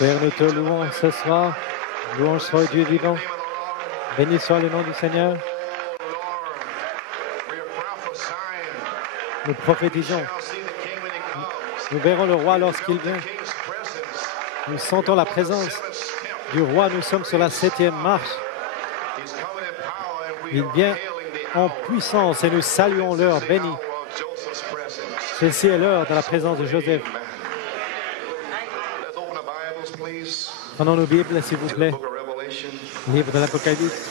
Père, nous te louons ce soir. Louange soit au Dieu vivant. Béni soit le nom du Seigneur. Nous prophétisons. Nous verrons le roi lorsqu'il vient. Nous sentons la présence du roi. Nous sommes sur la 7e marche. Il vient en puissance et nous saluons l'heure bénie. Ceci est l'heure de la présence de Joseph. Prenons nos Bibles, s'il vous plaît. Livre de l'Apocalypse.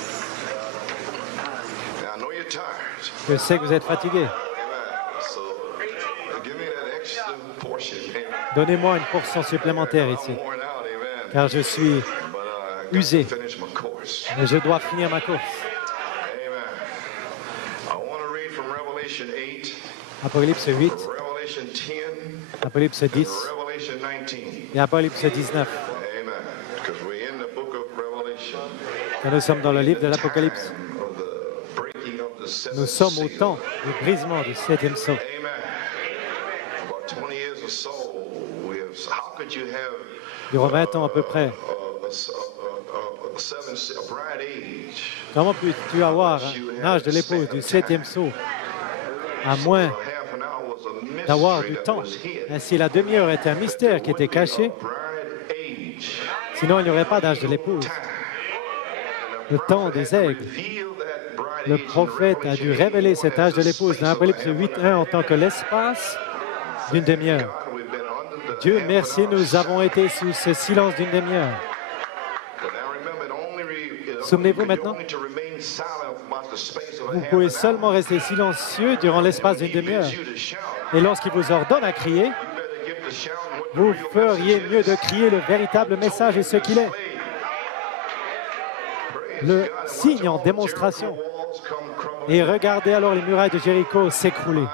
Je sais que vous êtes fatigués. Donnez-moi une portion supplémentaire ici, car je suis usé et je dois finir ma course. Apocalypse 8, Apocalypse 10 et Apocalypse 19. Car nous sommes dans le livre de l'Apocalypse. Nous sommes au temps du brisement du 7e sceau. Durant 20 ans à peu près. Comment peux-tu avoir un âge de l'épouse du 7e sceau à moins d'avoir du temps? Ainsi, la demi-heure était un mystère qui était caché. Sinon, il n'y aurait pas d'âge de l'épouse. Le temps des aigles. Le prophète a dû révéler cet âge de l'épouse dans Apocalypse 8.1 en tant que l'espace d'une demi-heure. Dieu merci, nous avons été sous ce silence d'une demi-heure. Souvenez-vous maintenant, vous pouvez seulement rester silencieux durant l'espace d'une demi-heure. Et lorsqu'il vous ordonne à crier, vous feriez mieux de crier le véritable message et ce qu'il est. Le signe en démonstration. Et regardez alors les murailles de Jéricho s'écrouler.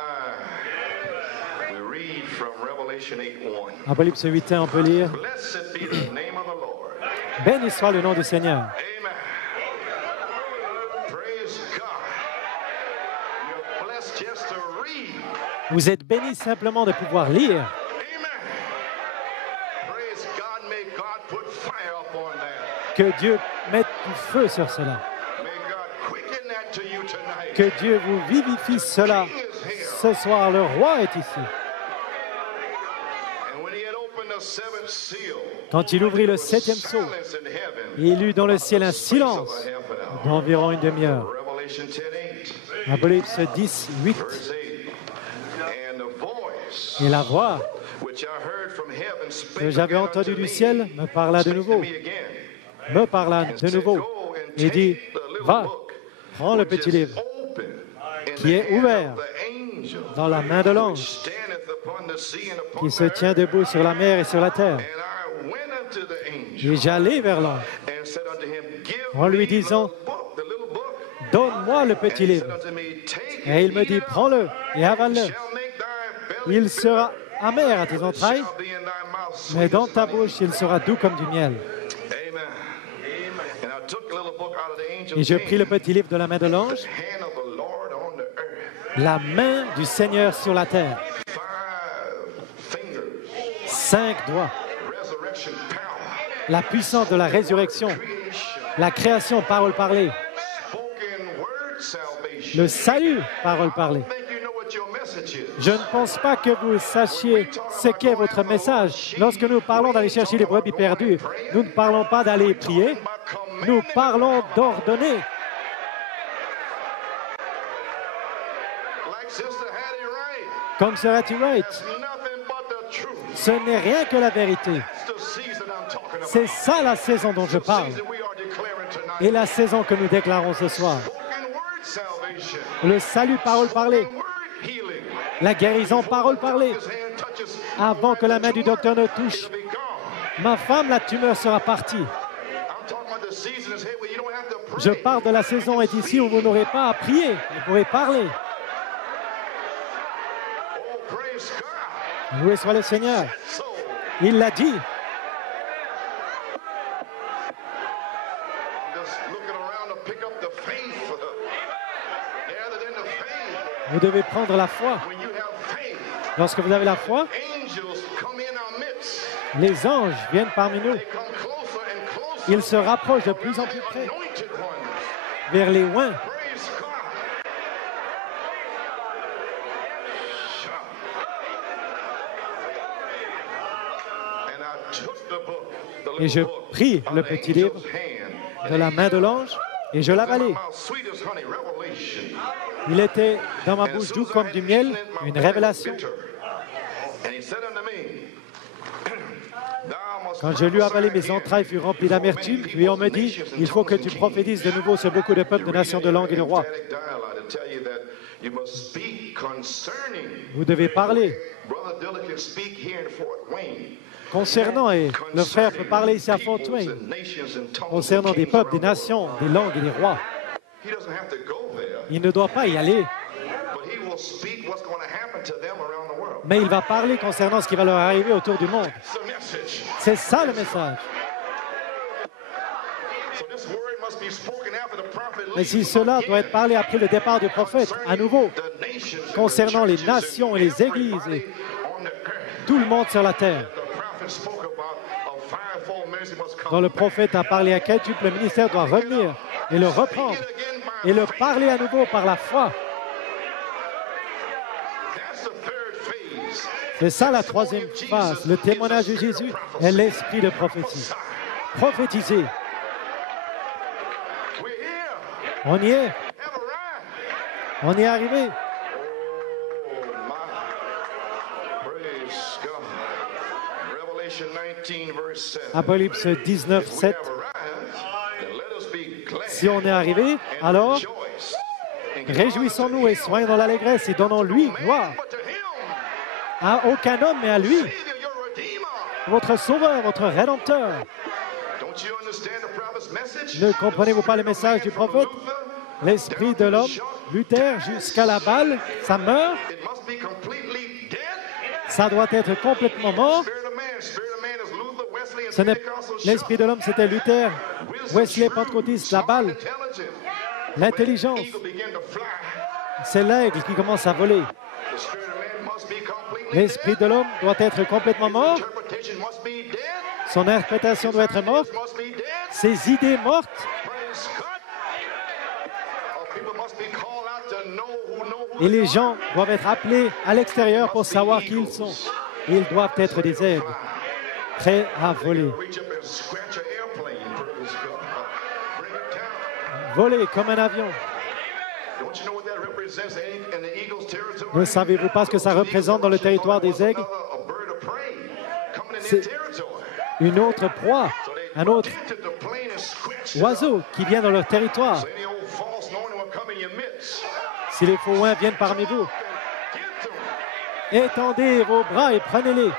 Apocalypse 8.1, on peut lire. Béni soit le nom du Seigneur. Vous êtes bénis simplement de pouvoir lire. Que Dieu mette du feu sur cela. Que Dieu vous vivifie cela. Ce soir, le roi est ici. Quand il ouvrit le 7e sceau, il eut dans le ciel un silence d'environ une demi-heure. Apocalypse 10, 8. Et la voix que j'avais entendue du ciel me parla de nouveau. Me parla de nouveau et dit, va, prends le petit livre qui est ouvert dans la main de l'ange qui se tient debout sur la mer et sur la terre. Et j'allai vers l'ange en lui disant, donne-moi le petit livre. Et il me dit, prends-le et avale-le. Il sera amer à tes entrailles, mais dans ta bouche, il sera doux comme du miel. Et je pris le petit livre de la main de l'ange, la main du Seigneur sur la terre. 5 doigts. La puissance de la résurrection, la création, parole parlée. Le salut, parole parlée. Je ne pense pas que vous sachiez ce qu'est votre message. Lorsque nous parlons d'aller chercher les brebis perdues, nous ne parlons pas d'aller prier, nous parlons d'ordonner. Comme Sœur Hattie Wright, ce n'est rien que la vérité. C'est ça la saison dont je parle. Et la saison que nous déclarons ce soir. Le salut, parole parlée. La guérison, parole parlée. Avant que la main du docteur ne touche ma femme, la tumeur sera partie. Je parle de la saison est ici où vous n'aurez pas à prier, vous pourrez parler. Loué soit le Seigneur. Il l'a dit. Vous devez prendre la foi. Lorsque vous avez la foi, Les anges viennent parmi nous. Ils se rapprochent de plus en plus près vers les oints. Et je pris le petit livre de la main de l'ange et je l'avalai. Il était dans ma bouche doux comme du miel, une révélation. Quand je lui avalai, mes entrailles furent remplies d'amertume, puis on me dit, il faut que tu prophétises de nouveau sur beaucoup de peuples, de nations, de langues et de rois. Vous devez parler concernant, et le frère peut parler ici à Fort Wayne, concernant des peuples, des nations, des langues et des rois. Il ne doit pas y aller, mais il va parler concernant ce qui va leur arriver autour du monde. C'est ça le message. Mais si cela doit être parlé après le départ du prophète, à nouveau, concernant les nations et les églises et tout le monde sur la terre, dont le prophète a parlé à quintuple, le ministère doit revenir et le reprendre et le parler à nouveau par la foi. C'est ça la troisième phase. Le témoignage de Jésus est l'esprit de prophétie. Prophétiser. On y est. On y est arrivé. Apocalypse 19, 7. Si on est arrivé, alors réjouissons-nous et soyons dans l'allégresse et donnons-lui gloire. À aucun homme, mais à lui, votre Sauveur, votre Rédempteur. Ne comprenez-vous pas le message du prophète? L'esprit de l'homme, Luther, jusqu'à la balle, ça meurt. Ça doit être complètement mort. L'esprit de l'homme, c'était Luther, Wesley, Pentecôtiste, la balle. L'intelligence, c'est l'aigle qui commence à voler. L'esprit de l'homme doit être complètement mort. Son interprétation doit être morte. Ses idées mortes. Et les gens doivent être appelés à l'extérieur pour savoir qui ils sont. Ils doivent être des aigles, prêts à voler. Voler comme un avion. Ne savez-vous pas ce que ça représente dans le territoire des aigles? C'est une autre proie, un autre oiseau qui vient dans leur territoire. Si les faux oins viennent parmi vous, étendez vos bras et prenez-les.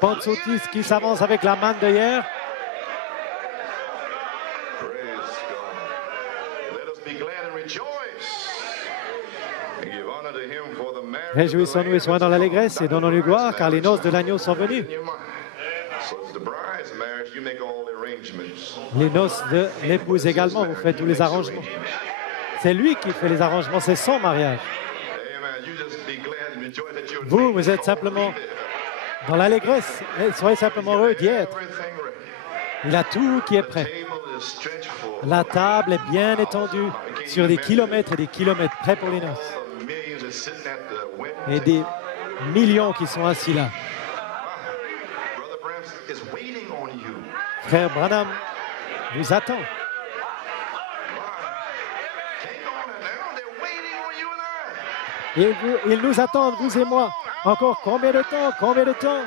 Pentecôtiste qui s'avance avec la manne de hier. Réjouissons-nous et soyons dans l'allégresse et donnons-lui gloire, car les noces de l'agneau sont venues. Les noces de l'épouse également, vous faites tous les arrangements. C'est lui qui fait les arrangements, c'est son mariage. Vous êtes simplement dans l'allégresse et soyez simplement heureux d'y être. Il a tout qui est prêt. La table est bien étendue sur des kilomètres et des kilomètres, prêts pour les noces. Et des millions qui sont assis là. Frère Branham vous attend. Il nous attend, vous et moi. Encore combien de temps? Combien de temps?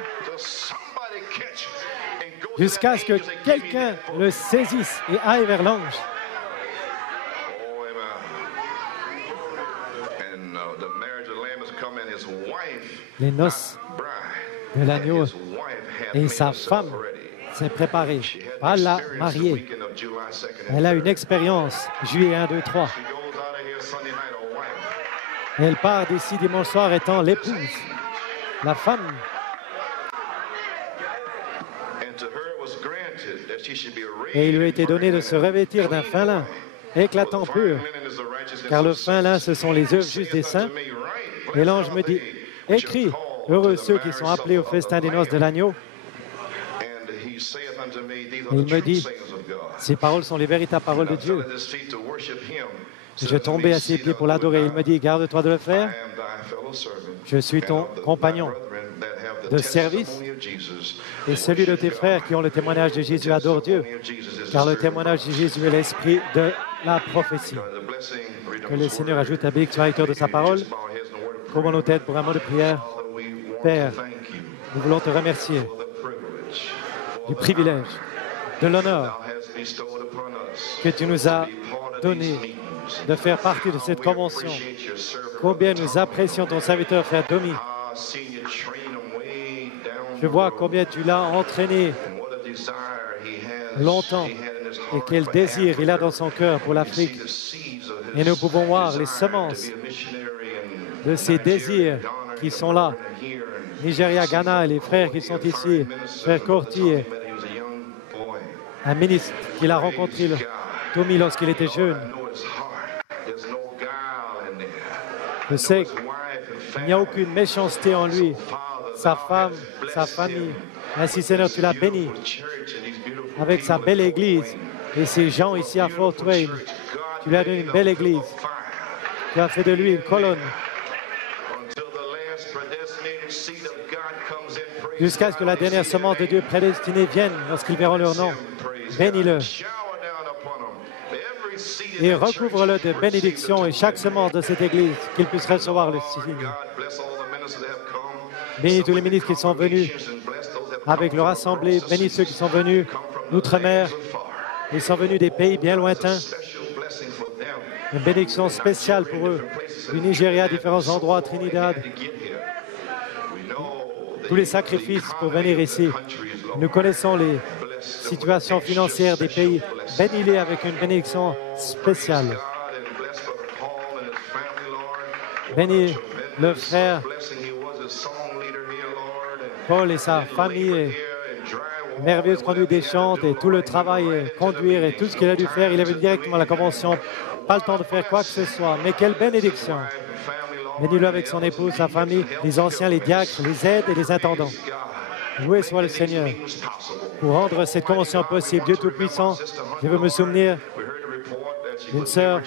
Jusqu'à ce que quelqu'un le saisisse et aille vers l'ange. Les noces de l'agneau et sa femme s'est préparée, pas la mariée. Elle a une expérience, juillet 1, 2, 3. Elle part d'ici dimanche soir étant l'épouse, la femme. Et il lui a été donné de se revêtir d'un fin lin, éclatant pur, car le fin lin, ce sont les œuvres justes des saints. Et l'ange me dit, écris, heureux ceux qui sont appelés au festin des noces de l'agneau. Et il me dit, ces paroles sont les véritables paroles de Dieu. Et je tombais à ses pieds pour l'adorer. Il me dit, garde-toi de le faire. Je suis ton compagnon de service et celui de tes frères qui ont le témoignage de Jésus. Adore Dieu, car le témoignage de Jésus est l'esprit de la prophétie. Que le Seigneur ajoute la bénédiction à la lecture de sa parole. Courbons nos têtes pour un mot de prière. Père, nous voulons te remercier du privilège, de l'honneur que tu nous as donné de faire partie de cette convention. Combien nous apprécions ton serviteur, frère Domi. Je vois combien tu l'as entraîné longtemps et quel désir il a dans son cœur pour l'Afrique. Et nous pouvons voir les semences de ces désirs qui sont là. Nigeria, Ghana, et les frères qui sont ici, frère Corti, un ministre qu'il a rencontré, Tommy, lorsqu'il était jeune. Je sais qu'il n'y a aucune méchanceté en lui, sa femme, sa famille. Ainsi, Seigneur, tu l'as béni avec sa belle église et ces gens ici à Fort Wayne. Tu lui as donné une belle église. Tu as fait de lui une colonne. Jusqu'à ce que la dernière semence de Dieu prédestinée vienne lorsqu'ils verront leur nom. Bénis-le. Et recouvre-le de bénédictions et chaque semence de cette Église, qu'il puisse recevoir le signe. Bénis tous les ministres qui sont venus avec leur assemblée. Bénis ceux qui sont venus d'outre-mer. Ils sont venus des pays bien lointains. Une bénédiction spéciale pour eux. Du Nigeria, différents endroits, Trinidad. Tous les sacrifices pour venir ici. Nous connaissons les situations financières des pays. Bénis-les avec une bénédiction spéciale. Bénis le frère Paul et sa famille. Merveilleuse conduite des chants et tout le travail, conduire et tout ce qu'il a dû faire. Il est venu directement à la convention. Pas le temps de faire quoi que ce soit. Mais quelle bénédiction! Bénis-le avec son épouse, sa famille, les anciens, les diacres, les aides et les intendants. Loué soit le Seigneur pour rendre cette convention possible. Dieu Tout-Puissant, je veux me souvenir d'une sœur.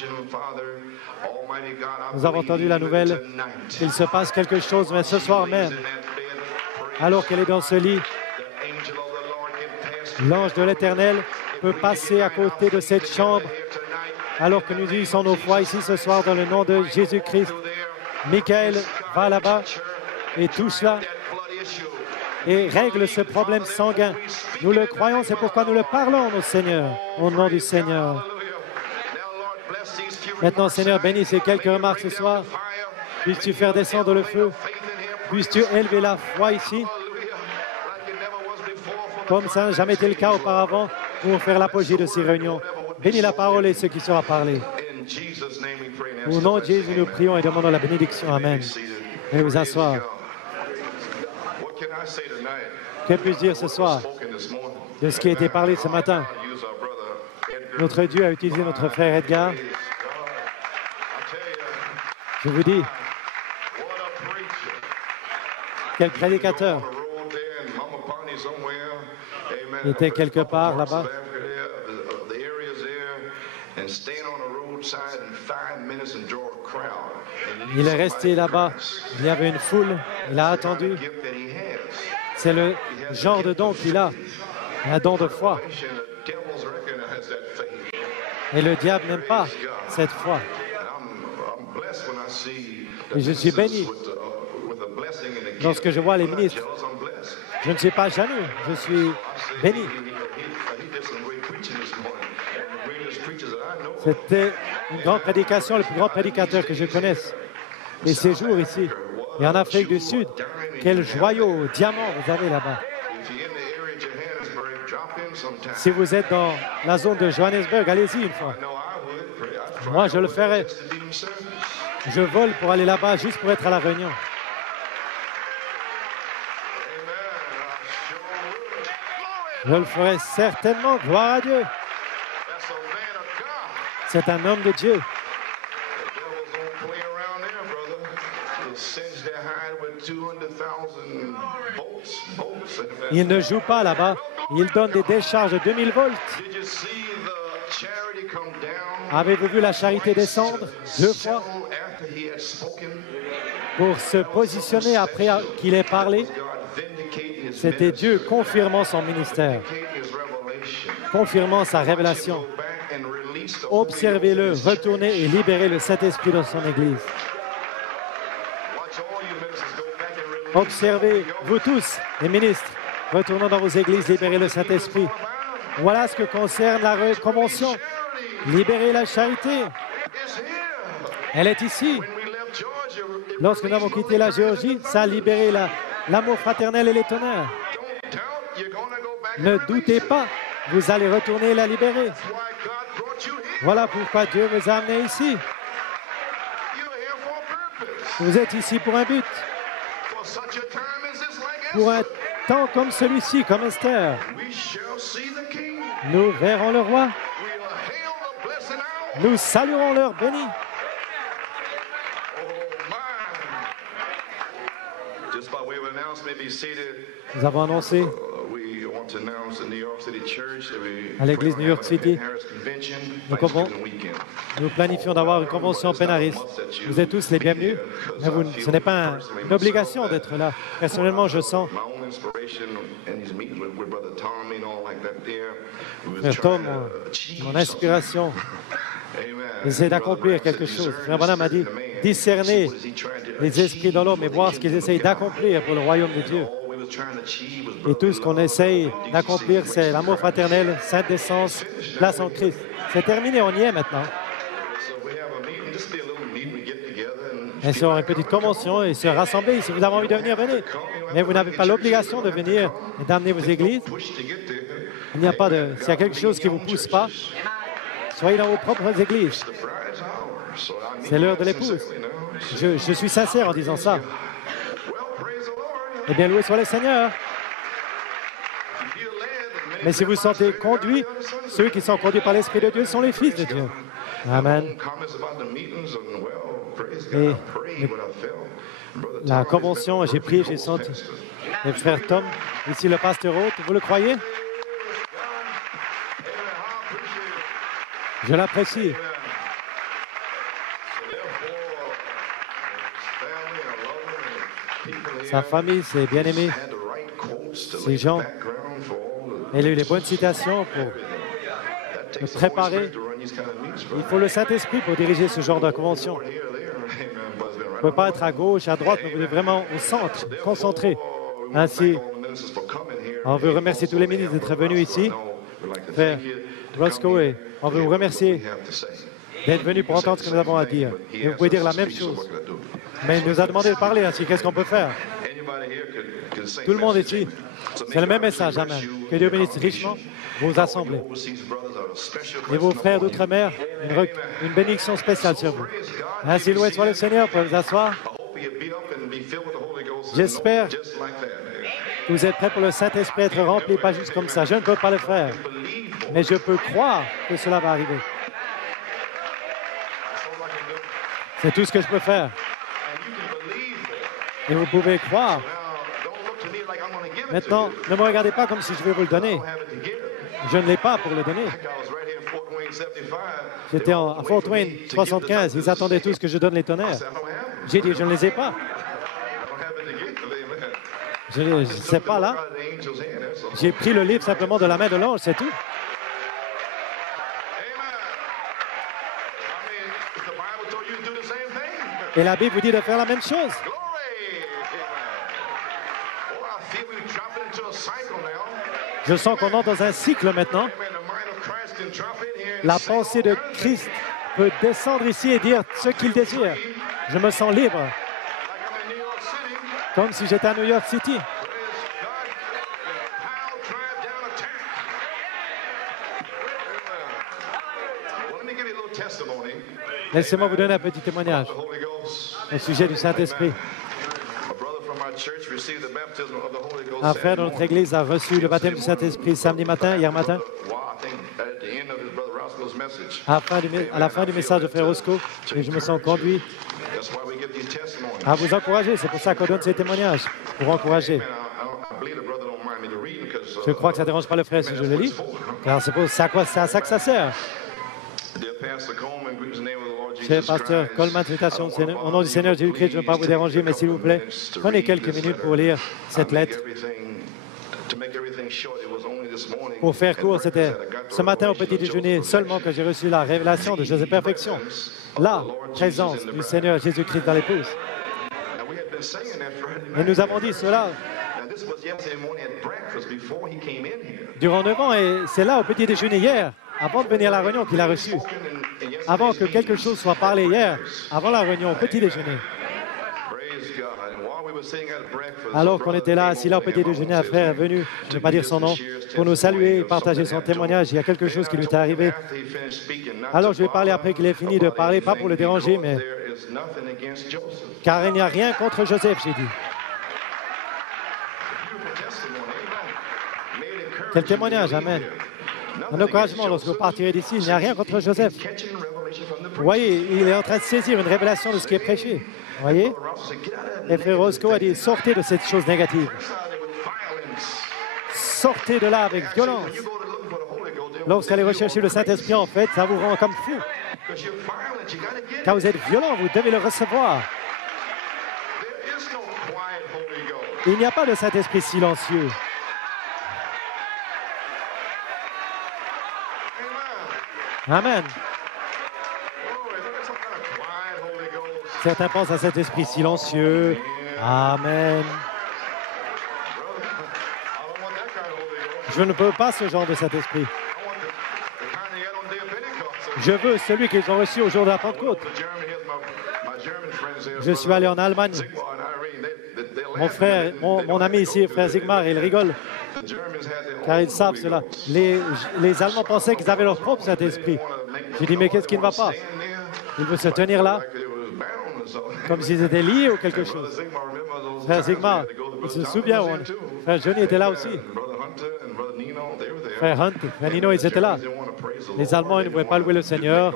Nous avons entendu la nouvelle qu'il se passe quelque chose, mais ce soir même, alors qu'elle est dans ce lit, l'ange de l'Éternel peut passer à côté de cette chambre alors que nous unissons nos foi ici ce soir dans le nom de Jésus-Christ. Michael va là-bas et touche là et règle ce problème sanguin. Nous le croyons, c'est pourquoi nous le parlons, mon Seigneur, au nom du Seigneur. Maintenant, Seigneur, bénis ces quelques remarques ce soir. Puisses-tu faire descendre le feu? Puisses-tu élever la foi ici? Comme ça n'a jamais été le cas auparavant, pour faire l'apogée de ces réunions. Bénis la parole et ce qui sera parlé. Au nom de Jésus, nous prions et demandons la bénédiction. Amen. Veuillez vous asseoir. Que puis-je dire ce soir de ce qui a été parlé ce matin? Notre Dieu a utilisé notre frère Edgar. Je vous dis, quel prédicateur. Il était quelque part là-bas. Il est resté là-bas. Il y avait une foule. Il a attendu. C'est le genre de don qu'il a. Un don de foi. Et le diable n'aime pas cette foi. Et je suis béni lorsque je vois les ministres. Je ne suis pas jaloux. Je suis béni. C'était une grande prédication, le plus grand prédicateur que je connaisse. Et ces jours ici, et en Afrique du Sud, quel joyau, diamant vous avez là-bas. Si vous êtes dans la zone de Johannesburg, allez-y une fois. Moi, je le ferai. Je vole pour aller là-bas juste pour être à la réunion. Je le ferai certainement, gloire à Dieu. C'est un homme de Dieu. Ils ne jouent pas là-bas. Ils donnent des décharges de 2000 volts. Avez-vous vu la charité descendre 2 fois pour se positionner après qu'il ait parlé? C'était Dieu confirmant son ministère, confirmant sa révélation. Observez-le, retournez et libérez le Saint-Esprit dans son Église. Observez, vous tous, les ministres, retournons dans vos églises, libérez le Saint-Esprit. Voilà ce que concerne la convention. Libérez la charité. Elle est ici. Lorsque nous avons quitté la Géorgie, ça a libéré l'amour fraternel et les tonnerres. Ne doutez pas, vous allez retourner et la libérer. Voilà pourquoi Dieu vous a amené ici. Vous êtes ici pour un but. Pour un temps comme celui-ci, comme Esther. Nous verrons le roi. Nous saluerons l'heure bénie. Nous avons annoncé à l'église New York City, nous planifions d'avoir une convention Penn-Harris. Vous êtes tous les bienvenus, mais ce n'est pas une obligation d'être là. Personnellement, je sens Frère Tom, mon inspiration, essaie d'accomplir quelque chose. Frère Branham m'a dit, discerner les esprits dans l'homme et voir ce qu'ils essayent d'accomplir pour le royaume de Dieu. Et tout ce qu'on essaye d'accomplir, c'est l'amour fraternel, sainte décence, place en Christ. C'est terminé, on y est maintenant. Et sur une petite convention et se rassembler. Si vous avez envie de venir, venez. Mais vous n'avez pas l'obligation de venir et d'amener vos églises. Il n'y a pas de... S'il y a quelque chose qui ne vous pousse pas, soyez dans vos propres églises. C'est l'heure de l'épouse. Je suis sincère en disant ça. Eh bien, loué soit le Seigneur. Mais si vous sentez conduit, ceux qui sont conduits par l'Esprit de Dieu sont les fils de Dieu. Amen. Et la convention, j'ai prié, j'ai senti. Et frère Tom, ici le pasteur hôte, vous le croyez? Je l'apprécie. Sa famille, ses bien-aimés, ces gens. Elle a eu les bonnes citations pour me préparer. Il faut le Saint-Esprit pour diriger ce genre de convention. Vous ne pouvez pas être à gauche, à droite, mais vous êtes vraiment au centre, concentré. Ainsi, on veut remercier tous les ministres d'être venus ici. Frère Roscoe, et on veut vous remercier d'être venus pour entendre ce que nous avons à dire. Et vous pouvez dire la même chose. Mais il nous a demandé de parler ainsi. Qu'est-ce qu'on peut faire? Tout le monde ici. C'est le même message. Amen. Que Dieu bénisse richement vos assemblées. Et vos frères d'outre-mer, une bénédiction spéciale sur vous. Ainsi, loué soit le Seigneur. Vous pouvez vous asseoir. J'espère que vous êtes prêts pour le Saint-Esprit être rempli, pas juste comme ça. Je ne peux pas le faire, mais je peux croire que cela va arriver. C'est tout ce que je peux faire. Et vous pouvez croire. Maintenant, ne me regardez pas comme si je vais vous le donner. Je ne l'ai pas pour le donner. J'étais à Fort Wayne, 75. Ils attendaient tous que je donne les tonnerres. J'ai dit, je ne les ai pas. Je ne sais pas là. J'ai pris le livre simplement de la main de l'ange, c'est tout. Et la Bible vous dit de faire la même chose. Je sens qu'on entre dans un cycle maintenant. La pensée de Christ peut descendre ici et dire ce qu'il désire. Je me sens libre. Comme si j'étais à New York City. Laissez-moi vous donner un petit témoignage au sujet du Saint-Esprit. Un frère de notre Église a reçu le baptême du Saint-Esprit samedi matin, hier matin. À la fin du message de frère Roscoe, et je me sens conduit. à vous encourager. C'est pour ça qu'on donne ces témoignages, pour encourager. Je crois que ça ne dérange pas le frère si je le lis, car c'est à ça que ça sert. Cher pasteur Coleman, salutations au nom du Seigneur Jésus-Christ, je ne veux pas vous déranger, mais s'il vous plaît, prenez quelques minutes pour lire cette lettre. Pour faire court, c'était ce matin au petit déjeuner seulement que j'ai reçu la révélation de Joseph Perfection, la présence du Seigneur Jésus-Christ dans l'épouse. Et nous avons dit cela durant 9 ans, et c'est là au petit déjeuner hier, avant de venir à la réunion, qu'il a reçu. Avant que quelque chose soit parlé hier, avant la réunion, au petit déjeuner. Alors qu'on était là, assis là au petit déjeuner, un frère est venu, je ne vais pas dire son nom, pour nous saluer et partager son témoignage. Il y a quelque chose qui lui est arrivé. Alors je vais parler après qu'il ait fini de parler, pas pour le déranger, mais car il n'y a rien contre Joseph, j'ai dit. Quel témoignage, amen. Un encouragement lorsque vous partirez d'ici, il n'y a rien contre Joseph. Vous voyez, il est en train de saisir une révélation de ce qui est prêché. Vous voyez? Et frère Roscoe a dit, sortez de cette chose négative. Sortez de là avec violence. Lorsqu'elle allez rechercher le Saint-Esprit, en fait, ça vous rend comme fou. Quand vous êtes violent, vous devez le recevoir. Il n'y a pas de Saint-Esprit silencieux. Amen. Certains pensent à cet esprit silencieux. Amen. Je ne veux pas ce genre de cet esprit. Je veux celui qu'ils ont reçu au jour de la Pentecôte. Je suis allé en Allemagne. Mon frère, mon ami ici, frère Zigmar, il rigole. Car ils savent cela. Les Allemands pensaient qu'ils avaient leur propre Saint-Esprit. J'ai dit, mais qu'est-ce qui ne va pas? Il veut se tenir là, comme s'ils étaient liés ou quelque chose. Frère Zigmar, il se souvient, frère Johnny était là aussi. Frère Hunt, frère Nino, ils étaient là. Les Allemands, ils ne voulaient pas louer le Seigneur.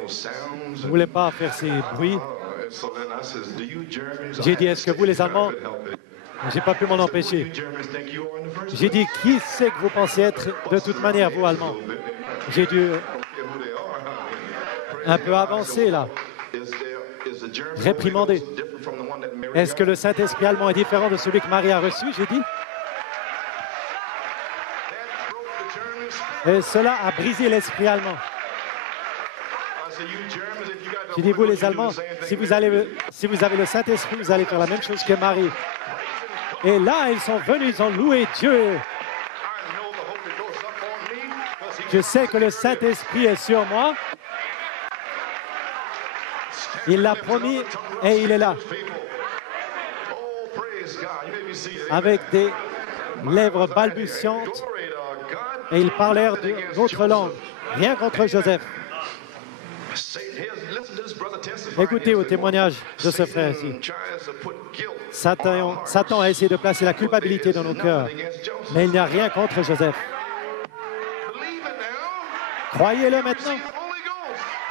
Ils ne voulaient pas faire ces bruits. J'ai dit, est-ce que vous, les Allemands, j'ai pas pu m'en empêcher. J'ai dit, qui c'est que vous pensez être de toute manière, vous, Allemands? J'ai dû un peu avancer, là. Réprimander. Est-ce que le Saint-Esprit allemand est différent de celui que Marie a reçu? J'ai dit. Et cela a brisé l'esprit allemand. J'ai dit, vous, les Allemands, si vous avez le Saint-Esprit, vous allez faire la même chose que Marie. Et là, ils sont venus, ils ont loué Dieu. Je sais que le Saint-Esprit est sur moi. Il l'a promis et il est là. Avec des lèvres balbutiantes. Et ils parlèrent d'autres langues. Rien contre Joseph. Écoutez au témoignage de ce frère ici. Satan a essayé de placer la culpabilité dans nos cœurs, mais il n'y a rien contre Joseph. Croyez-le maintenant.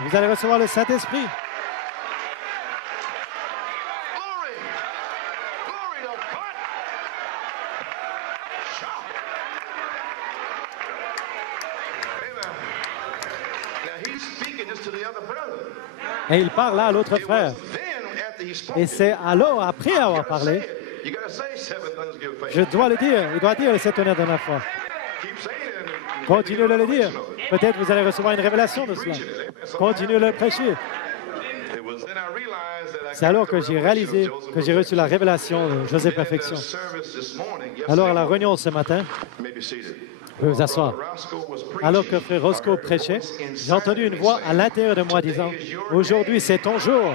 Vous allez recevoir le Saint-Esprit. Et il parle là à l'autre frère. Et c'est alors, après avoir parlé, je dois le dire, il doit dire les 7 tonnerres de ma foi. Continuez de le dire. Peut-être vous allez recevoir une révélation de cela. Continuez de le prêcher. C'est alors que j'ai réalisé que j'ai reçu la révélation de Joseph Perfection. Alors à la réunion ce matin, vous pouvez vous asseoir. Alors que frère Roscoe prêchait, j'ai entendu une voix à l'intérieur de moi disant, « Aujourd'hui, c'est ton jour. »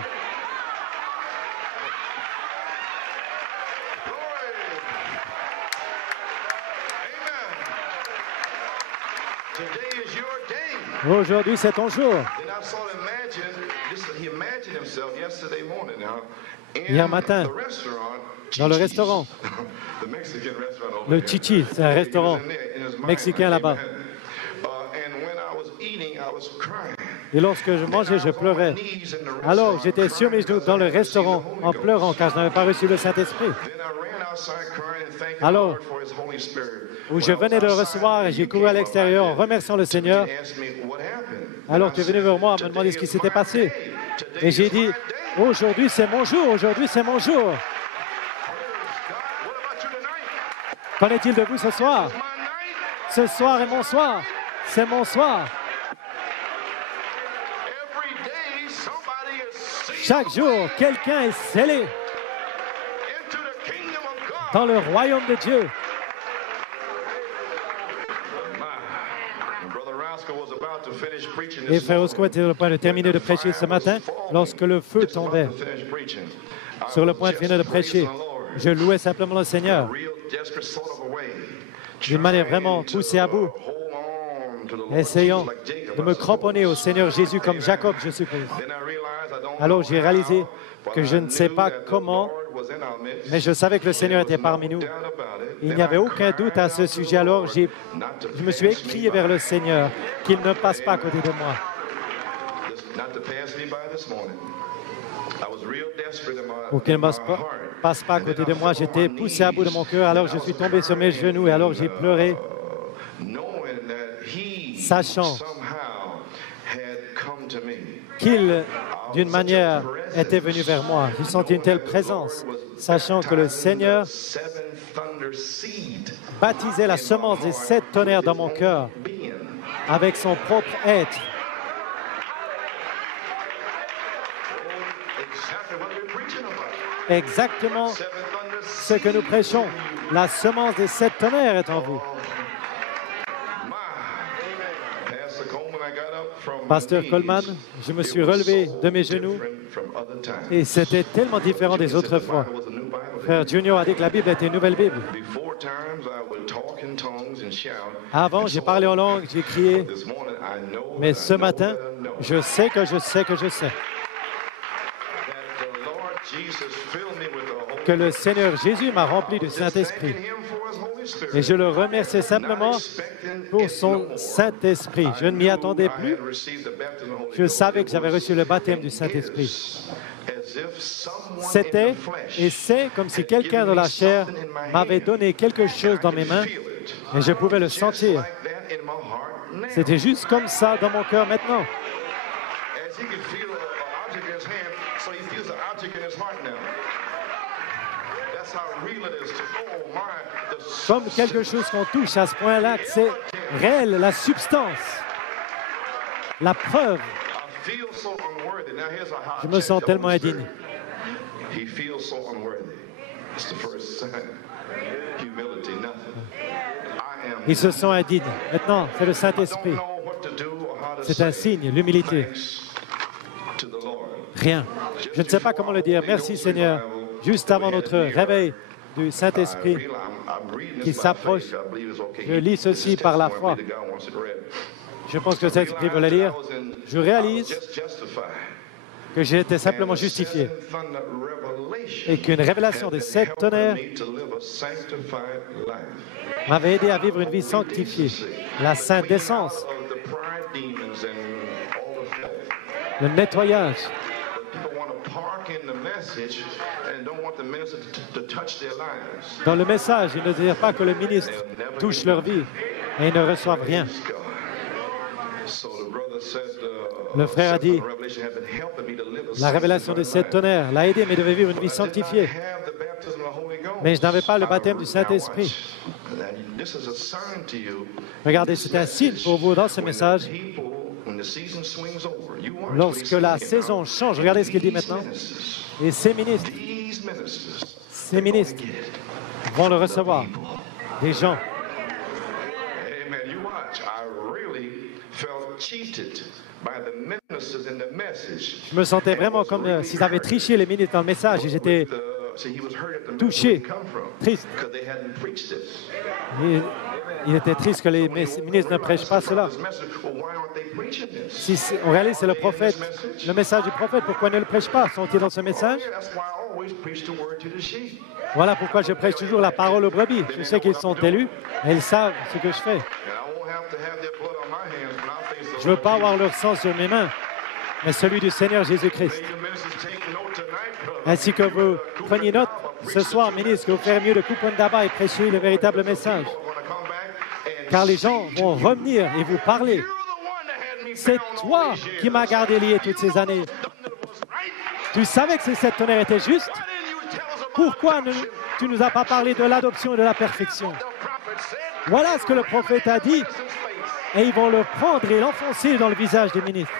Aujourd'hui, c'est ton jour. Hier matin, dans le restaurant, le Chichi, c'est un restaurant mexicain là-bas. Et lorsque je mangeais, je pleurais. Alors, j'étais sur mes genoux dans le restaurant en pleurant car je n'avais pas reçu le Saint-Esprit. Alors, où je venais de le recevoir et j'ai couru à l'extérieur en remerciant le Seigneur. Alors, tu es venu vers moi à me demander ce qui s'était passé. Et j'ai dit, aujourd'hui, c'est mon jour, aujourd'hui, c'est mon jour. Qu'en est-il de vous ce soir? Ce soir est mon soir. C'est mon soir. Chaque jour, quelqu'un est scellé dans le royaume de Dieu. Et Frère Roscoe était sur le point de terminer de prêcher ce matin lorsque le feu tombait. Sur le point de finir de prêcher, je louais simplement le Seigneur d'une manière vraiment poussée à bout, essayant de me cramponner au Seigneur Jésus comme Jacob, je suppose. Alors j'ai réalisé que je ne sais pas comment, mais je savais que le Seigneur était parmi nous. Il n'y avait aucun doute à ce sujet. Alors je me suis écrié vers le Seigneur qu'il ne passe pas à côté de moi. Pour qu'il ne passe pas à côté de moi, j'étais poussé à bout de mon cœur. Alors je suis tombé sur mes genoux et alors j'ai pleuré, sachant qu'il, d'une manière, était venu vers moi. J'ai senti une telle présence, sachant que le Seigneur baptisait la semence des 7 tonnerres dans mon cœur avec son propre être. Exactement ce que nous prêchons. La semence des 7 tonnerres est en vous. Pasteur Coleman, je me suis relevé de mes genoux et c'était tellement différent des autres fois. Frère Junior a dit que la Bible était une nouvelle Bible. Avant, j'ai parlé en langue, j'ai crié, mais ce matin, je sais que je sais que je sais que le Seigneur Jésus m'a rempli du Saint-Esprit. Et je le remercie simplement pour son Saint-Esprit. Je ne m'y attendais plus. Je savais que j'avais reçu le baptême du Saint-Esprit. C'était et c'est comme si quelqu'un de la chair m'avait donné quelque chose dans mes mains et je pouvais le sentir. C'était juste comme ça dans mon cœur maintenant. Comme quelque chose qu'on touche à ce point-là, que c'est réel, la substance, la preuve. Je me sens tellement indigne. Ils se sont indignes. Maintenant, c'est le Saint-Esprit. C'est un signe, l'humilité. Rien. Je ne sais pas comment le dire. Merci, Seigneur. Juste avant notre réveil du Saint-Esprit qui s'approche, je lis ceci par la foi. Je pense que le Saint-Esprit veut le lire. Je réalise que j'ai été simplement justifié et qu'une révélation des 7 tonnerres m'avait aidé à vivre une vie sanctifiée. La sainte décence, le nettoyage. Dans le message, il ne désire pas que le ministre touche leur vie et ils ne reçoivent rien. Le frère a dit, la révélation des 7 tonnerres l'a aidé, mais il devait vivre une vie sanctifiée. Mais je n'avais pas le baptême du Saint-Esprit. Regardez, c'est un signe pour vous dans ce message. Lorsque la saison change, regardez ce qu'il dit maintenant. Et ces ministres vont le recevoir. Des gens. Je me sentais vraiment comme s'ils avaient triché les ministres dans le message et j'étais touché, triste. Il était triste que les ministres ne prêchent pas cela. Si on réalise, c'est le prophète, le message du prophète. Pourquoi ils ne le prêchent pas? Sont-ils dans ce message? Voilà pourquoi je prêche toujours la parole aux brebis. Je sais qu'ils sont élus et ils savent ce que je fais. Je ne veux pas avoir leur sang sur mes mains, mais celui du Seigneur Jésus-Christ. Ainsi que vous preniez note ce soir, ministre, que vous ferez mieux de couper d'abord et prêcher le véritable message. Car les gens vont revenir et vous parler. C'est toi qui m'as gardé lié toutes ces années. Tu savais que ces 7 tonnerres étaient justes. Pourquoi tu ne nous as pas parlé de l'adoption et de la perfection? Voilà ce que le prophète a dit. Et ils vont le prendre et l'enfoncer dans le visage des ministres.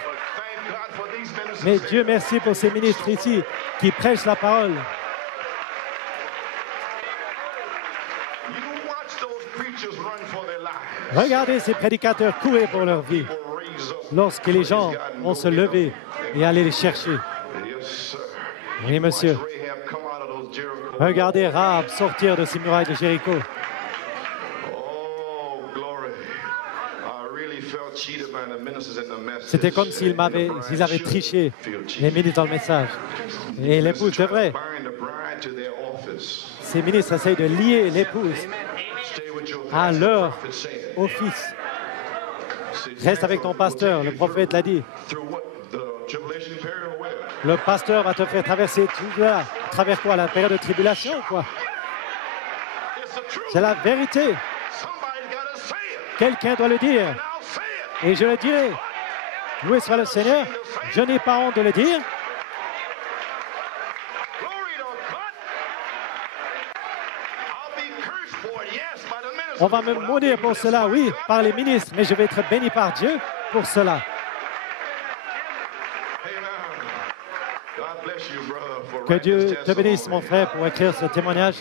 Mais Dieu merci pour ces ministres ici qui prêchent la parole. Regardez ces prédicateurs courir pour leur vie lorsque les gens vont se lever et aller les chercher. Oui, monsieur. Regardez Rahab sortir de ces murailles de Jéricho. C'était comme s'ils avaient triché les ministres dans le message. Et l'épouse devrait. Ces ministres essayent de lier l'épouse à leur office. Reste avec ton pasteur, le prophète l'a dit. Le pasteur va te faire traverser tout là. À travers quoi? La période de tribulation ou quoi? C'est la vérité. Quelqu'un doit le dire. Et je le dirai. Loué soit le Seigneur. Je n'ai pas honte de le dire. On va me maudire pour cela, oui, par les ministres, mais je vais être béni par Dieu pour cela. Que Dieu te bénisse, mon frère, pour écrire ce témoignage.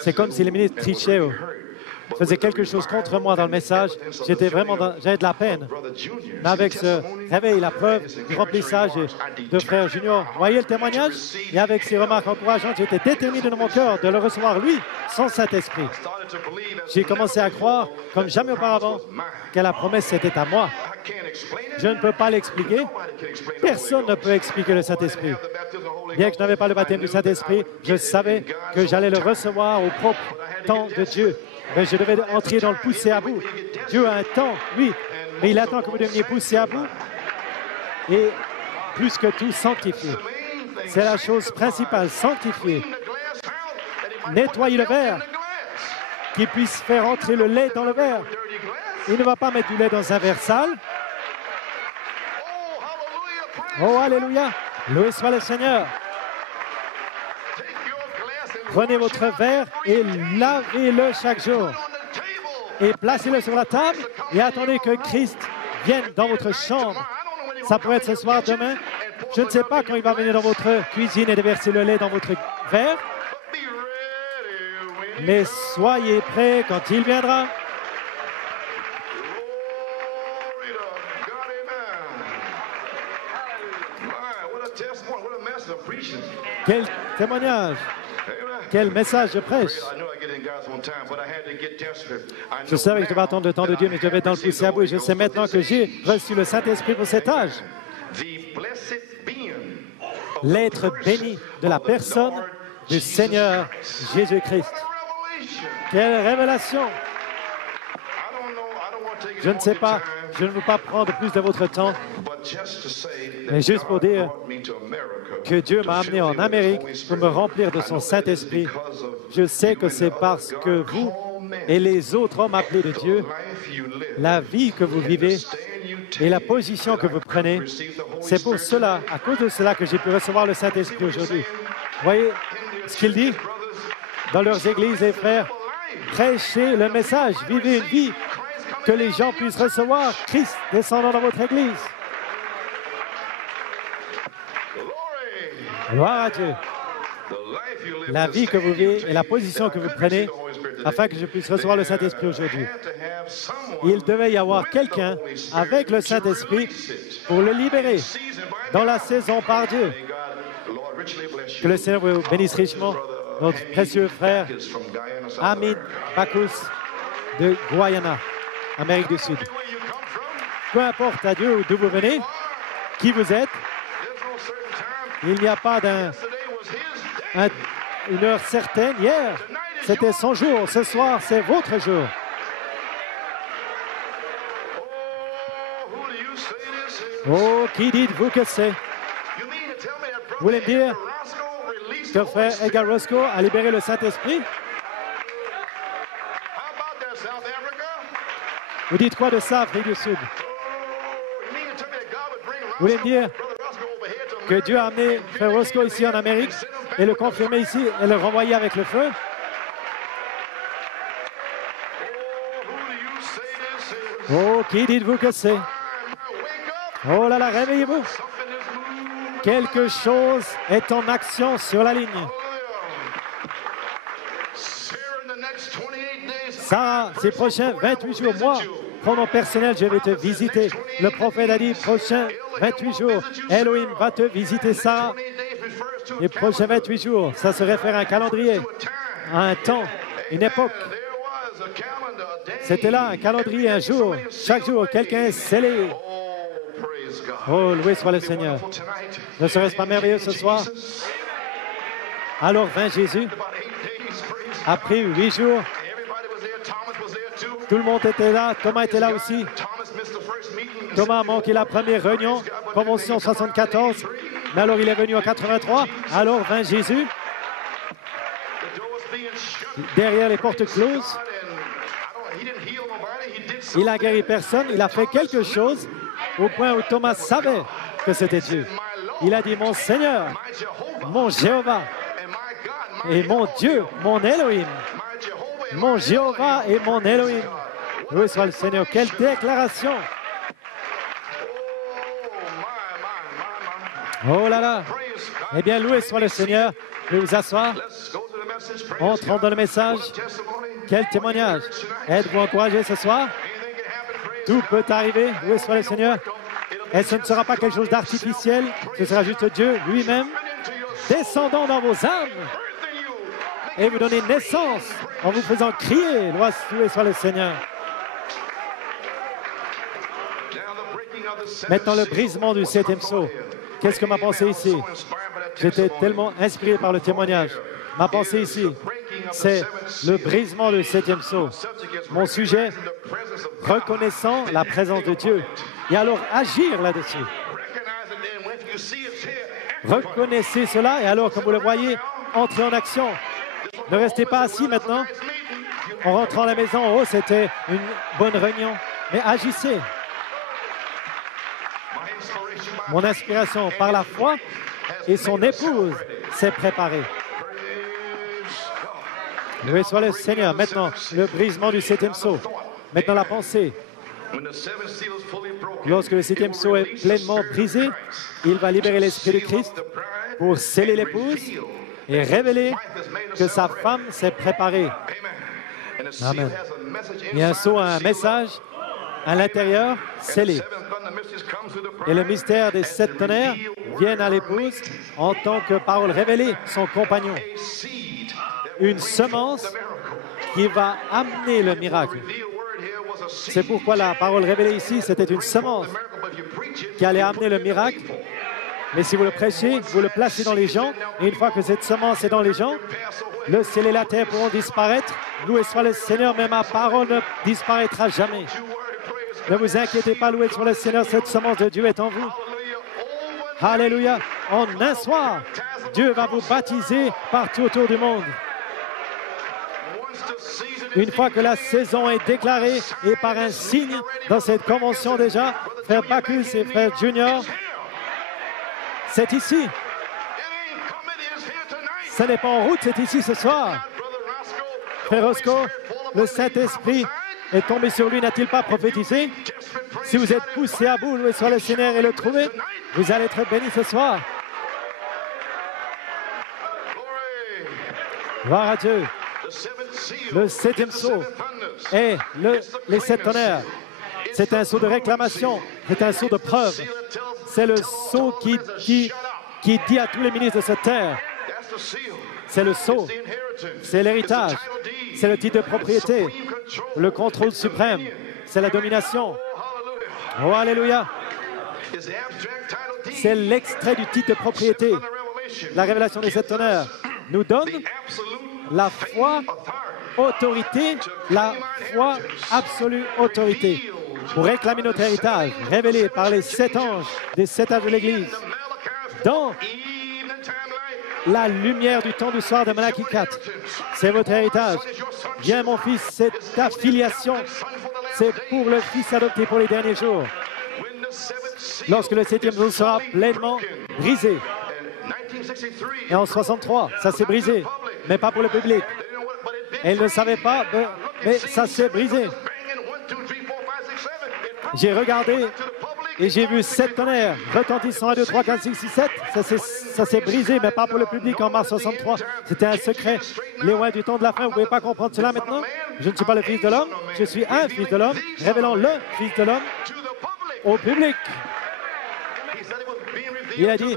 C'est comme si les ministres trichaient ou faisaient quelque chose contre moi dans le message. J'avais de la peine. Mais avec ce réveil, la preuve du remplissage de frère Junior, voyez le témoignage? Et avec ces remarques encourageantes, j'étais déterminé dans mon cœur de le recevoir, lui, son Saint-Esprit. J'ai commencé à croire, comme jamais auparavant, que la promesse était à moi. Je ne peux pas l'expliquer. Personne ne peut expliquer le Saint-Esprit. Bien que je n'avais pas le baptême du Saint-Esprit, je savais que j'allais le recevoir au propre temps de Dieu. Mais je devais entrer dans le pousser à bout. Dieu a un temps, oui, mais il attend que vous deveniez poussé à bout et plus que tout sanctifié. C'est la chose principale, sanctifier. Nettoyer le verre, qu'il puisse faire entrer le lait dans le verre. Il ne va pas mettre du lait dans un verre sale. Oh, alléluia! Loué soit le Seigneur. Prenez votre verre et lavez-le chaque jour. Et placez-le sur la table et attendez que Christ vienne dans votre chambre. Ça pourrait être ce soir, demain. Je ne sais pas quand il va venir dans votre cuisine et déverser le lait dans votre verre. Mais soyez prêts quand il viendra. Quel témoignage! Quel message je prêche! Je savais que je devais attendre le temps de Dieu, mais je devais dans le pousser à bout. Et je sais maintenant que j'ai reçu le Saint-Esprit pour cet âge. L'être béni de la personne du Seigneur Jésus-Christ. Quelle révélation! Je ne sais pas, je ne veux pas prendre plus de votre temps, mais juste pour dire que Dieu m'a amené en Amérique pour me remplir de son Saint-Esprit. Je sais que c'est parce que vous et les autres hommes appelés de Dieu, la vie que vous vivez et la position que vous prenez, c'est pour cela, à cause de cela que j'ai pu recevoir le Saint-Esprit aujourd'hui. Voyez ce qu'il dit dans leurs églises, les frères, prêchez le message, vivez une vie que les gens puissent recevoir Christ descendant dans votre église. Gloire à Dieu. La vie que vous vivez et la position que vous prenez afin que je puisse recevoir le Saint-Esprit aujourd'hui. Il devait y avoir quelqu'un avec le Saint-Esprit pour le libérer dans la saison par Dieu. Que le Seigneur vous bénisse richement. Notre précieux frère Hamid Bakus de Guyana, Amérique du Sud. Peu importe à Dieu d'où vous venez, qui vous êtes, il n'y a pas une heure certaine. Hier, c'était son jour. Ce soir, c'est votre jour. Oh, qui dites-vous que c'est? Vous voulez me dire que frère Edgar Roscoe a libéré le Saint-Esprit? Vous dites quoi de ça, Afrique du Sud? Vous voulez me dire que Dieu a amené frère Roscoe ici en Amérique et le confirmer ici et le renvoyer avec le feu? Oh, qui dites-vous que c'est? Oh là là, réveillez-vous. Quelque chose est en action sur la ligne. Sarah, ces prochains 28 jours, moi, pronom personnel, je vais te visiter. Le prophète a dit, prochains 28 jours, Elohim va te visiter, Sarah. Les prochains 28 jours, ça se réfère à un calendrier, à un temps, une époque. C'était là, un calendrier, un jour. Chaque jour, quelqu'un est scellé. Oh, loué soit le Seigneur. Ne serait-ce pas merveilleux ce soir? Alors vint Jésus. Après 8 jours, tout le monde était là. Thomas était là aussi. Thomas a manqué la première réunion, convention 74. Mais alors il est venu en 83. Alors vint Jésus. Derrière les portes closes. Il n'a guéri personne. Il a fait quelque chose au point où Thomas savait que c'était Dieu. Il a dit, mon Seigneur, mon Jéhovah, et mon Dieu, mon Elohim. Mon Jéhovah et mon Elohim. Loué soit le Seigneur. Quelle déclaration! Oh là là! Eh bien, loué soit le Seigneur. Je vais vous asseoir. Entrons dans le message. Quel témoignage! Êtes-vous encouragés ce soir? Tout peut arriver. Loué soit le Seigneur. Et ce ne sera pas quelque chose d'artificiel. Ce sera juste Dieu lui-même descendant dans vos âmes et vous donner naissance en vous faisant crier. Loué soit le Seigneur. Maintenant, le brisement du 7e sceau. Qu'est-ce que ma pensée ici? J'étais tellement inspiré par le témoignage. Ma pensée ici, c'est le brisement du 7e sceau. Mon sujet, reconnaissant la présence de Dieu. Et alors agir là-dessus. Reconnaissez cela et alors, comme vous le voyez, entrez en action. Ne restez pas assis maintenant. En rentrant à la maison, oh, c'était une bonne réunion. Mais agissez. Mon inspiration par la foi et son épouse s'est préparée. Loué soit le Seigneur. Maintenant, le brisement du 7e sceau. Maintenant, la pensée. Lorsque le 7e sceau est pleinement brisé, il va libérer l'Esprit de Christ pour sceller l'épouse et révéler que sa femme s'est préparée. Amen. Et un sceau a un message à l'intérieur scellé. Et le mystère des 7 tonnerres vient à l'épouse en tant que parole révélée, son compagnon. Une semence qui va amener le miracle. C'est pourquoi la parole révélée ici, c'était une semence qui allait amener le miracle. Mais si vous le prêchez, vous le placez dans les gens, et une fois que cette semence est dans les gens, le ciel et la terre pourront disparaître. Loué soit le Seigneur, mais ma parole ne disparaîtra jamais. Ne vous inquiétez pas, loué soit le Seigneur, cette semence de Dieu est en vous. Alléluia. En un soir, Dieu va vous baptiser partout autour du monde. Une fois que la saison est déclarée et par un signe dans cette convention déjà, frère Bacchus et frère Junior, c'est ici. Ce n'est pas en route, c'est ici ce soir. Frère Roscoe, le Saint-Esprit est tombé sur lui, n'a-t-il pas prophétisé? Si vous êtes poussé à bout, loué soit le Seigneur et le trouver, vous allez être bénis ce soir. Gloire à Dieu. Le 7e sceau est les 7 tonnerres. C'est un sceau de réclamation, c'est un sceau de preuve. C'est le sceau qui dit à tous les ministres de cette terre. C'est le sceau, c'est l'héritage, c'est le titre de propriété, le contrôle suprême, c'est la domination. Oh, alléluia! C'est l'extrait du titre de propriété. La révélation des 7 tonnerres nous donne la foi, autorité, la foi, absolue autorité. pour réclamer notre héritage, révélé par les 7 anges des 7 âges de l'Église. Dans la lumière du temps du soir de Malachie 4, c'est votre héritage. Viens, mon fils, c'est ta filiation. C'est pour le fils adopté pour les derniers jours. Lorsque le 7e jour sera pleinement brisé. Et en 63, ça s'est brisé, mais pas pour le public. Et ils ne savaient pas, mais ça s'est brisé. J'ai regardé et j'ai vu 7 tonnerres retentissant 1, 2, 3, 4, 5, 6, 7. Ça s'est brisé, mais pas pour le public en mars 63. C'était un secret. Les loin du temps de la fin, vous ne pouvez pas comprendre cela maintenant. Je ne suis pas le Fils de l'homme, je suis un Fils de l'homme, révélant le Fils de l'homme au public. Il a dit,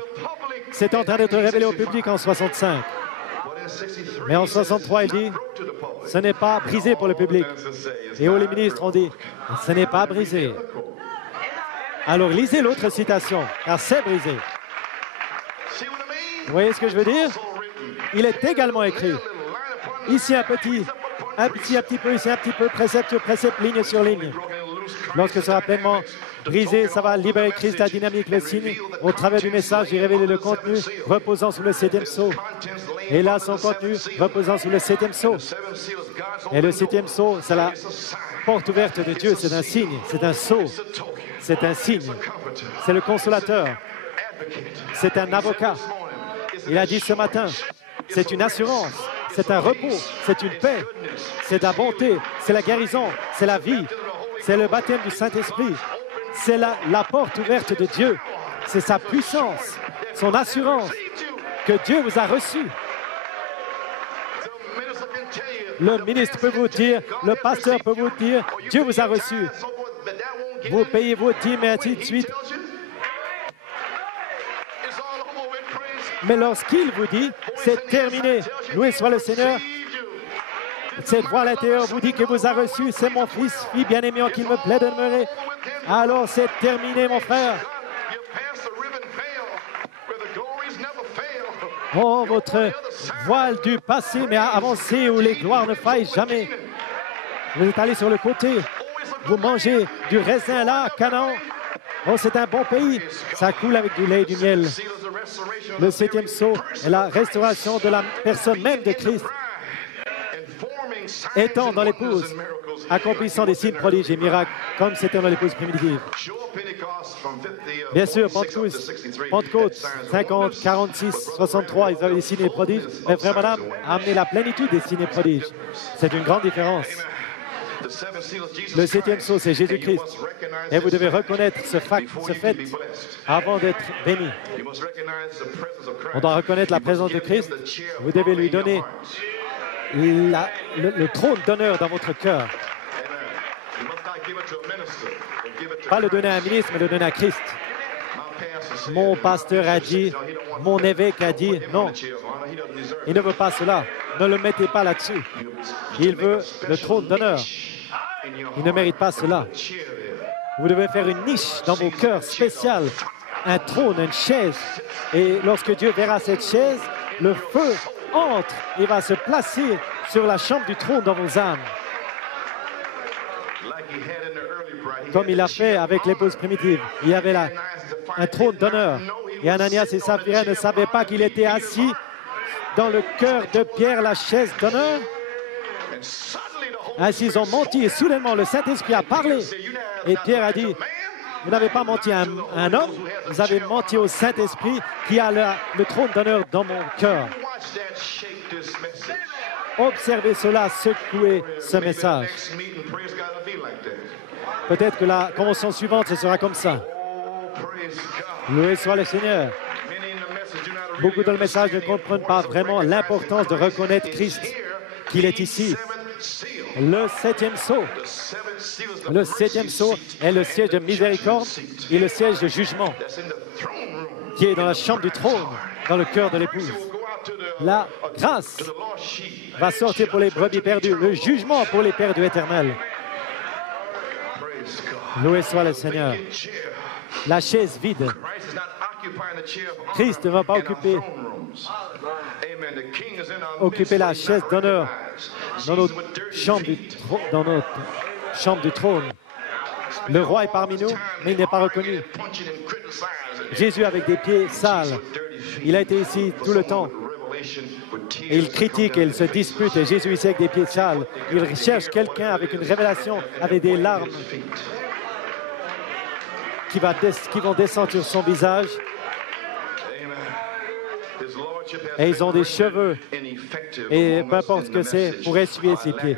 c'est en train d'être révélé au public en 65. Mais en 63, il dit, ce n'est pas brisé pour le public. Et où les ministres ont dit, ce n'est pas brisé. Alors lisez l'autre citation, car c'est brisé. Vous voyez ce que je veux dire? Il est également écrit. Ici un petit peu, ici un petit peu, précepte sur précepte, ligne sur ligne. Lorsque ce sera pleinement brisé, ça va libérer Christ, la dynamique, le signe. Au travers du message, il révèle le contenu reposant sous le 7e sceau. Et là, son contenu reposant sous le 7e sceau. Et le 7e sceau, c'est la porte ouverte de Dieu. C'est un signe, c'est un sceau, c'est un signe. C'est le consolateur. C'est un avocat. Il a dit ce matin, c'est une assurance, c'est un repos, c'est une paix, c'est la bonté, c'est la guérison, c'est la vie, c'est le baptême du Saint-Esprit, c'est la porte ouverte de Dieu, c'est sa puissance, son assurance que Dieu vous a reçue. Le ministre peut vous dire, le pasteur peut vous dire, Dieu vous a reçu. Vous payez vos dîmes et ainsi de suite. Mais lorsqu'il vous dit, c'est terminé, loué soit le Seigneur, cette voix à l'intérieur vous dit que vous a reçu, c'est mon fils, fille bien-aimé en qui il me plaît de demeurer. Alors c'est terminé, mon frère. Oh, votre voile du passé, mais avancé où les gloires ne faillent jamais. Vous êtes allé sur le côté, vous mangez du raisin là, Canaan. Oh, c'est un bon pays, ça coule avec du lait et du miel. Le 7e sceau est la restauration de la personne même de Christ, étant dans l'épouse, accomplissant des signes, prodiges et miracles, comme c'était dans l'épouse primitive. Bien sûr, Pentecôte, 50, 46, 63, ils avaient des signes et prodiges, mais Frère Madame a amené la plénitude des signes et prodiges. C'est une grande différence. Le 7e sceau, c'est Jésus-Christ. Et vous devez reconnaître ce fait avant d'être béni. On doit reconnaître la présence de Christ. Vous devez lui donner le trône d'honneur dans votre cœur. Pas le donner à un ministre, mais le donner à Christ. Mon pasteur a dit, mon évêque a dit, non, il ne veut pas cela. Ne le mettez pas là-dessus. Il veut le trône d'honneur. Il ne mérite pas cela. Vous devez faire une niche dans vos cœurs spéciales, un trône, une chaise. Et lorsque Dieu verra cette chaise, le feu entre et va se placer sur la chambre du trône dans vos âmes. Comme il a fait avec l'épouse primitive. Il y avait là un trône d'honneur. Et Ananias et Saphira ne savaient pas qu'il était assis dans le cœur de Pierre, la chaise d'honneur. Ainsi, ils ont menti et soudainement, le Saint-Esprit a parlé. Et Pierre a dit, vous n'avez pas menti à un homme, vous avez menti au Saint-Esprit qui a le trône d'honneur dans mon cœur. Observez cela, secouez ce message. Peut-être que la convention suivante, ce sera comme ça. Loué soit le Seigneur. Beaucoup dans le message ne comprennent pas vraiment l'importance de reconnaître Christ, qu'il est ici. Le 7e sceau. Le 7e sceau est le siège de miséricorde et le siège de jugement qui est dans la chambre du trône, dans le cœur de l'épouse. La grâce va sortir pour les brebis perdues, le jugement pour les perdus éternels. Loué soit le Seigneur. La chaise vide. Christ ne va pas occuper la chaise d'honneur dans notre chambre du trône. Le roi est parmi nous, mais il n'est pas reconnu. Jésus avec des pieds sales. Il a été ici tout le temps. Et il critique et il se dispute. Et Jésus ici avec des pieds sales. Il cherche quelqu'un avec une révélation, avec des larmes qui vont descendre sur son visage. Et ils ont des cheveux. Et peu importe ce que c'est, pour essuyer ses pieds.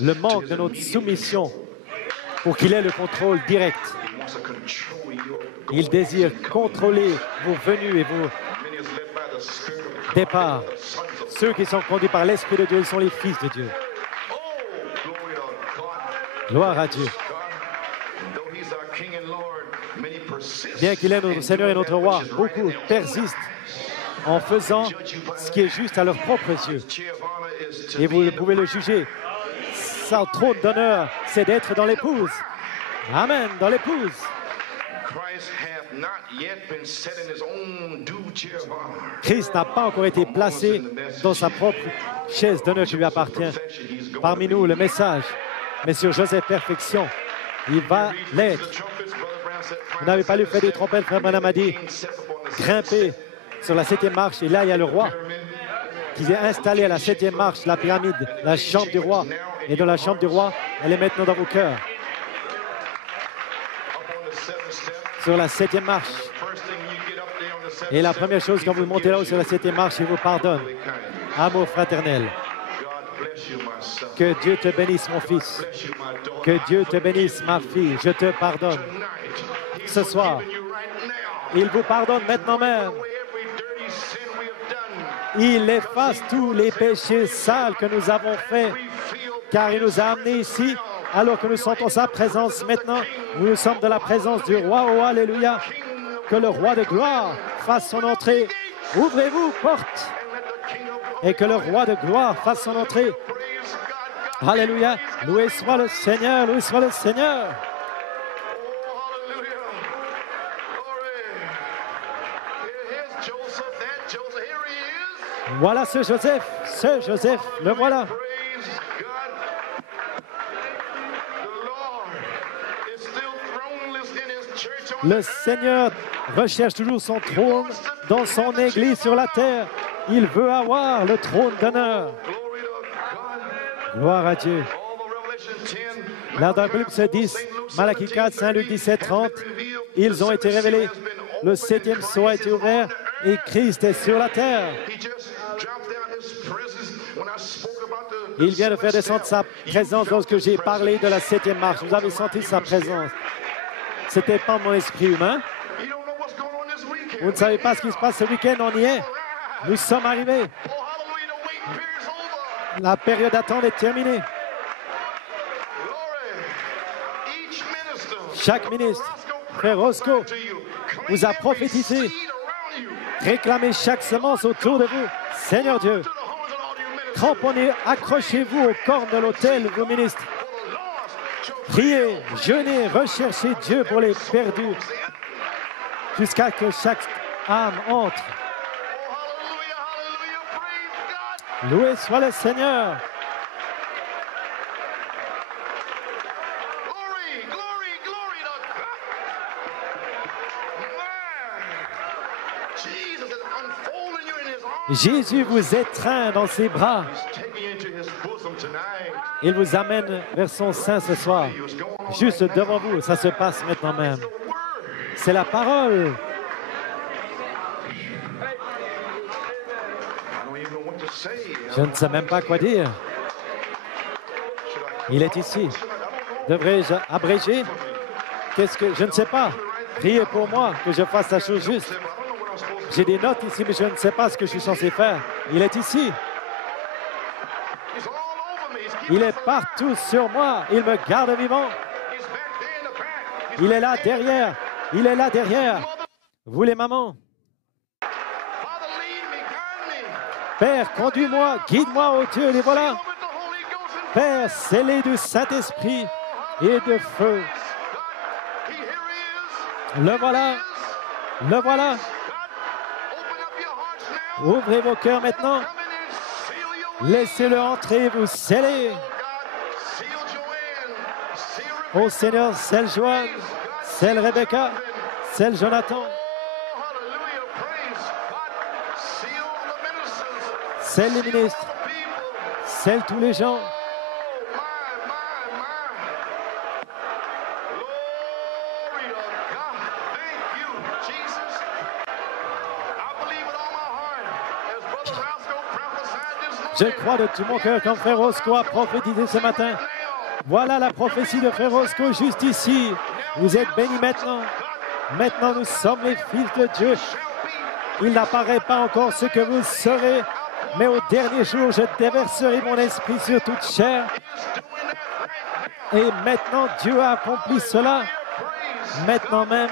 Le manque de notre soumission pour qu'il ait le contrôle direct. Il désire contrôler vos venues et vos départs. Ceux qui sont conduits par l'Esprit de Dieu, ils sont les fils de Dieu. Gloire à Dieu. Bien qu'il est notre Seigneur et notre Roi, beaucoup persistent en faisant ce qui est juste à leurs propres yeux. Et vous pouvez le juger. Son trône d'honneur, c'est d'être dans l'épouse. Amen, dans l'épouse. Christ n'a pas encore été placé dans sa propre chaise d'honneur qui lui appartient. Parmi nous, le message, mais sur Joseph Perfection, il va l'être. Vous n'avez pas lu faire des trompettes, frère Branham a dit, grimper sur la 7e marche, et là, il y a le roi qui est installé à la 7e marche, la pyramide, la chambre du roi. Et dans la chambre du roi, elle est maintenant dans vos cœurs. Sur la 7e marche. Et la première chose, quand vous montez là-haut sur la 7e marche, il vous pardonne. Amour fraternel. Que Dieu te bénisse, mon fils. Que Dieu te bénisse, ma fille. Je te pardonne. Ce soir, il vous pardonne maintenant même. Il efface tous les péchés sales que nous avons faits, car il nous a amenés ici, alors que nous sentons sa présence maintenant. Nous sommes dans la présence du roi. Oh, alléluia. Que le roi de gloire fasse son entrée. Ouvrez-vous, porte. Et que le roi de gloire fasse son entrée. Alléluia. Loué soit le Seigneur, loué soit le Seigneur. Voilà ce Joseph, le voilà. Le Seigneur recherche toujours son trône dans son Église sur la terre. Il veut avoir le trône d'honneur. Gloire à Dieu. Là dans Apocalypse 10, Malachie 4, Saint-Luc 17, 30, ils ont été révélés. Le 7e sceau a été ouvert et Christ est sur la terre. Il vient de faire descendre sa présence lorsque j'ai parlé de la 7e marche. Vous avez senti sa présence. Ce n'était pas mon esprit humain. Vous ne savez pas ce qui se passe ce week-end, on y est. Nous sommes arrivés. La période d'attente est terminée. Chaque ministre, frère Roscoe, vous a prophétisé. Réclamez chaque semence autour de vous. Seigneur Dieu, cramponnez, accrochez-vous aux cornes de l'autel, vos ministres. Priez, jeûnez, recherchez Dieu pour les perdus, jusqu'à ce que chaque âme entre. Loué soit le Seigneur. Jésus vous étreint dans ses bras. Il vous amène vers son sein ce soir. Juste devant vous, ça se passe maintenant même. C'est la parole. Je ne sais même pas quoi dire. Il est ici. Devrais-je abréger? Qu'est-ce que... Je ne sais pas. Priez pour moi que je fasse la chose juste. J'ai des notes ici, mais je ne sais pas ce que je suis censé faire. Il est ici. Il est partout sur moi. Il me garde vivant. Il est là derrière. Il est là derrière. Vous les mamans. Père, conduis-moi, guide-moi, ô Dieu, les voilà. Père, scellé du Saint-Esprit et de feu. Le voilà. Le voilà. Ouvrez vos cœurs maintenant. Laissez-le entrer, vous sceller. Oh Seigneur, celle Joanne, celle Rebecca, celle Jonathan, celle les ministres, celle tous les gens. Je crois de tout mon cœur quand Frère Roscoe a prophétisé ce matin. Voilà la prophétie de Frère Roscoe juste ici. Vous êtes bénis maintenant. Maintenant, nous sommes les fils de Dieu. Il n'apparaît pas encore ce que vous serez, mais au dernier jour, je déverserai mon esprit sur toute chair. Et maintenant, Dieu a accompli cela. Maintenant même.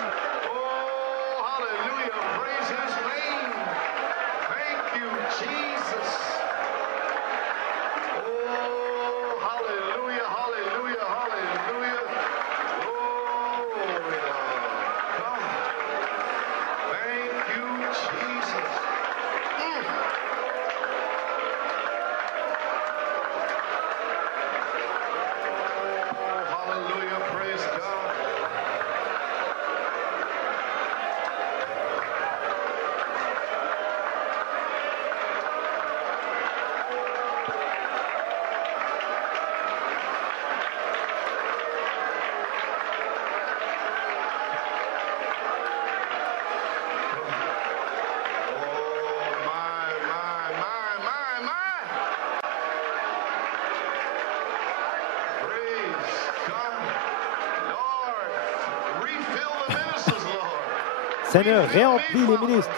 Seigneur, réemplis les ministres,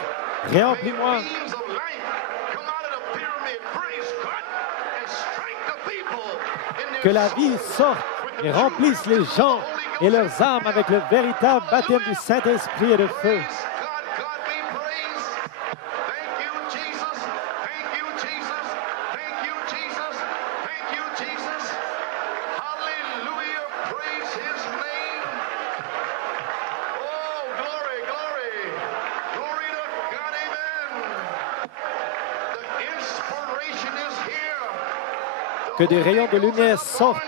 réemplis-moi. Que la vie sorte et remplisse les gens et leurs âmes avec le véritable baptême du Saint-Esprit et de feu. Que des rayons de lumière sortent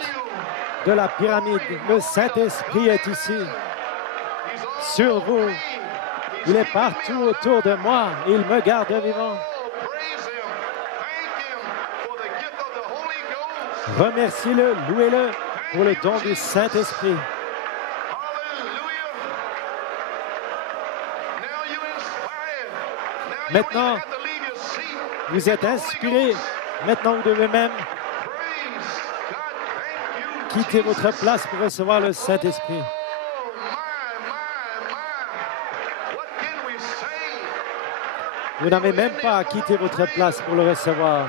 de la pyramide. Le Saint-Esprit est ici, sur vous. Il est partout autour de moi. Il me garde vivant. Remerciez-le, louez-le pour le don du Saint-Esprit. Maintenant, vous êtes inspirés. Maintenant, vous devez même quitter votre place pour recevoir le Saint-Esprit. Vous n'avez même pas à quitter votre place pour le recevoir.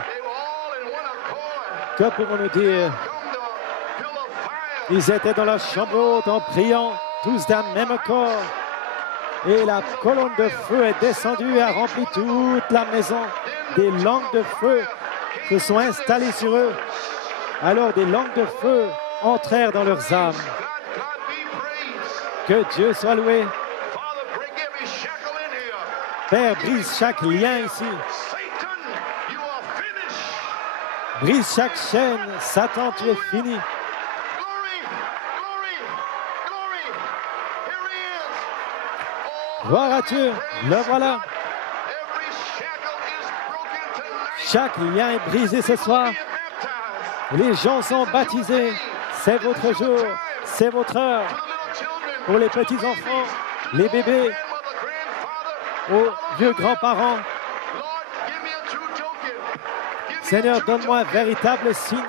Que pouvons-nous dire? Ils étaient dans la chambre haute en priant, tous d'un même corps. Et la colonne de feu est descendue et a rempli toute la maison. Des langues de feu se sont installées sur eux. Alors des langues de feu entrèrent dans leurs âmes. Que Dieu soit loué. Père, brise chaque lien ici. Brise chaque chaîne. Satan, tu es fini. Gloire à Dieu. Le voilà. Chaque lien est brisé ce soir. Les gens sont baptisés. C'est votre jour, c'est votre heure. Pour les petits-enfants, les bébés, aux vieux grands-parents. Seigneur, donne-moi un véritable signe.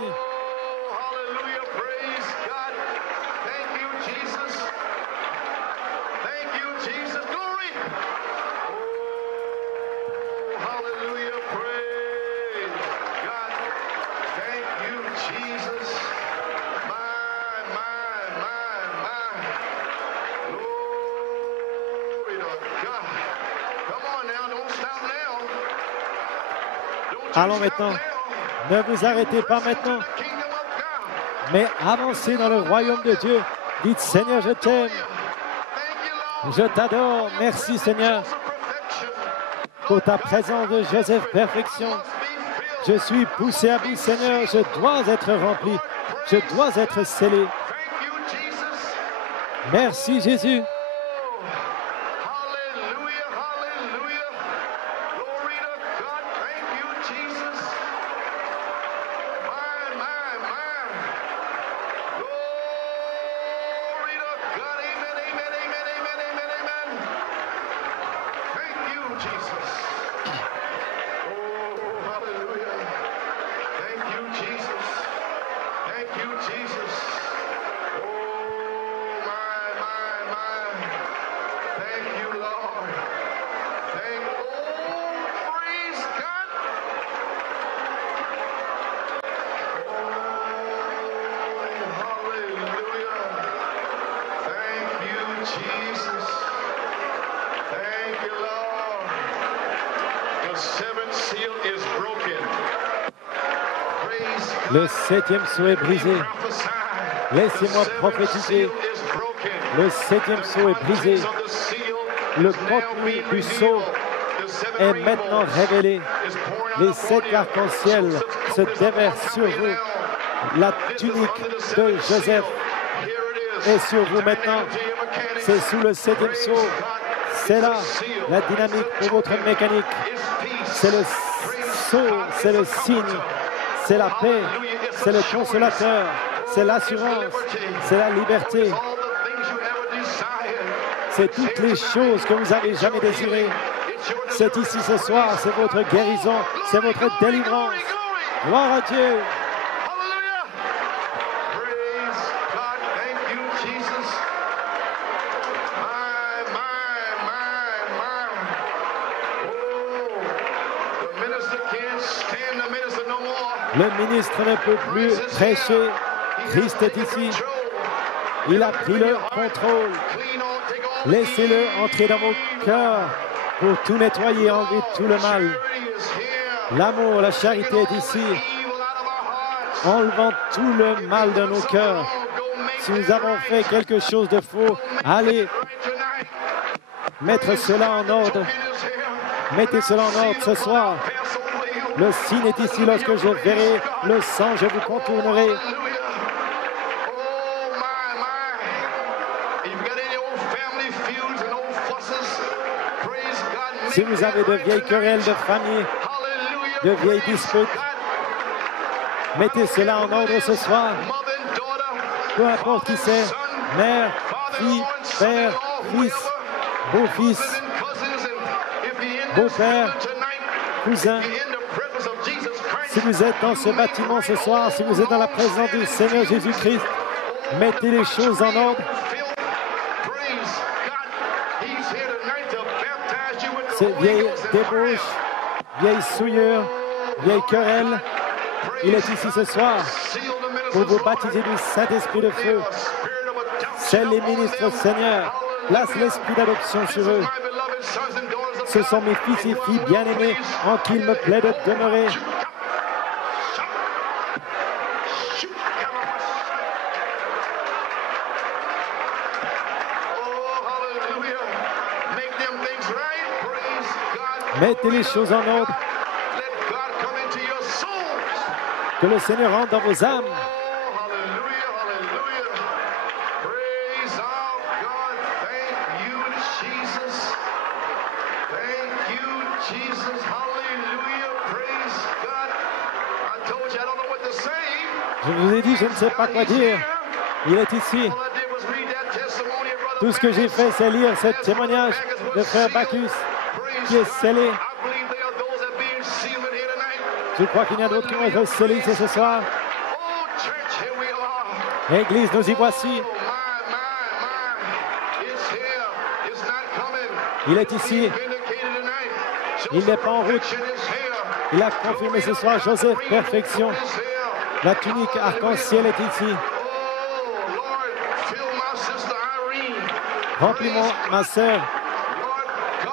Allons maintenant. Ne vous arrêtez pas maintenant, mais avancez dans le royaume de Dieu. Dites, Seigneur, je t'aime. Je t'adore. Merci, Seigneur, pour ta présence de Joseph Perfection. Je suis poussé à bout, Seigneur. Je dois être rempli. Je dois être scellé. Merci Jésus. Le septième sceau est brisé. Laissez-moi prophétiser. Le septième sceau est brisé. Le contenu du sceau est maintenant révélé. Les 7 arcs-en-ciel se déversent sur vous. La tunique de Joseph est sur vous maintenant. C'est sous le septième sceau. C'est là la dynamique pour votre mécanique. C'est le sceau, c'est le signe. C'est la paix, c'est le consolateur, c'est l'assurance, c'est la liberté. C'est toutes les choses que vous avez jamais désirées. C'est ici ce soir, c'est votre guérison, c'est votre délivrance. Gloire à Dieu. Le ministre ne peut plus prêcher. Christ est ici. Il a pris le contrôle. Laissez-le entrer dans vos cœurs pour tout nettoyer, enlever tout le mal. L'amour, la charité est ici, enlevant tout le mal de nos cœurs. Si nous avons fait quelque chose de faux, allez mettre cela en ordre. Mettez cela en ordre ce soir. Le signe est ici. Lorsque je verrai le sang, je vous contournerai. Si vous avez de vieilles querelles de famille, de vieilles disputes, mettez cela en ordre ce soir. Peu importe qui c'est, mère, fille, père, fils, beau-fils, beau-père, cousin. Si vous êtes dans ce bâtiment ce soir, si vous êtes dans la présence du Seigneur Jésus-Christ, mettez les choses en ordre. Ces vieilles débauches, vieilles souillures, vieilles querelles, il est ici ce soir pour vous baptiser du Saint-Esprit de feu. C'est les ministres, Seigneur. Place l'esprit d'adoption sur eux. Ce sont mes fils et filles bien-aimés en qui il me plaît de demeurer. Mettez les choses en ordre. Que le Seigneur rentre dans vos âmes. Je vous ai dit, je ne sais pas quoi dire. Il est ici. Tout ce que j'ai fait, c'est lire ce témoignage de frère Bacchus qui est scellé. Je crois qu'il y a d'autres qui vont être scellés ici ce soir. Église, nous y voici. Il est ici. Il n'est pas en route. Il a confirmé ce soir, Joseph, perfection. La tunique arc-en-ciel est ici. Remplis-moi, ma sœur,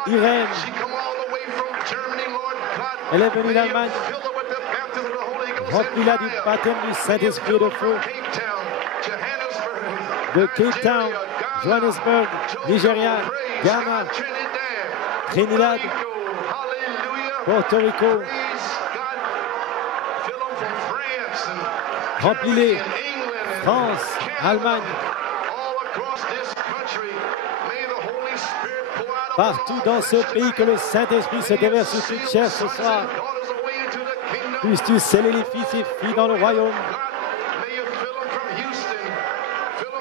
Irène. Elle est venue d'Allemagne. Remplis-la du baptême du Saint-Esprit de feu. De Cape Town, Johannesburg, Nigeria, Ghana, Trinidad, Porto Rico. Remplis-les. France, Allemagne. Partout dans ce pays, que le Saint-Esprit se déverse sur toute chair ce soir. Puisses-tu sceller les fils et filles dans le royaume.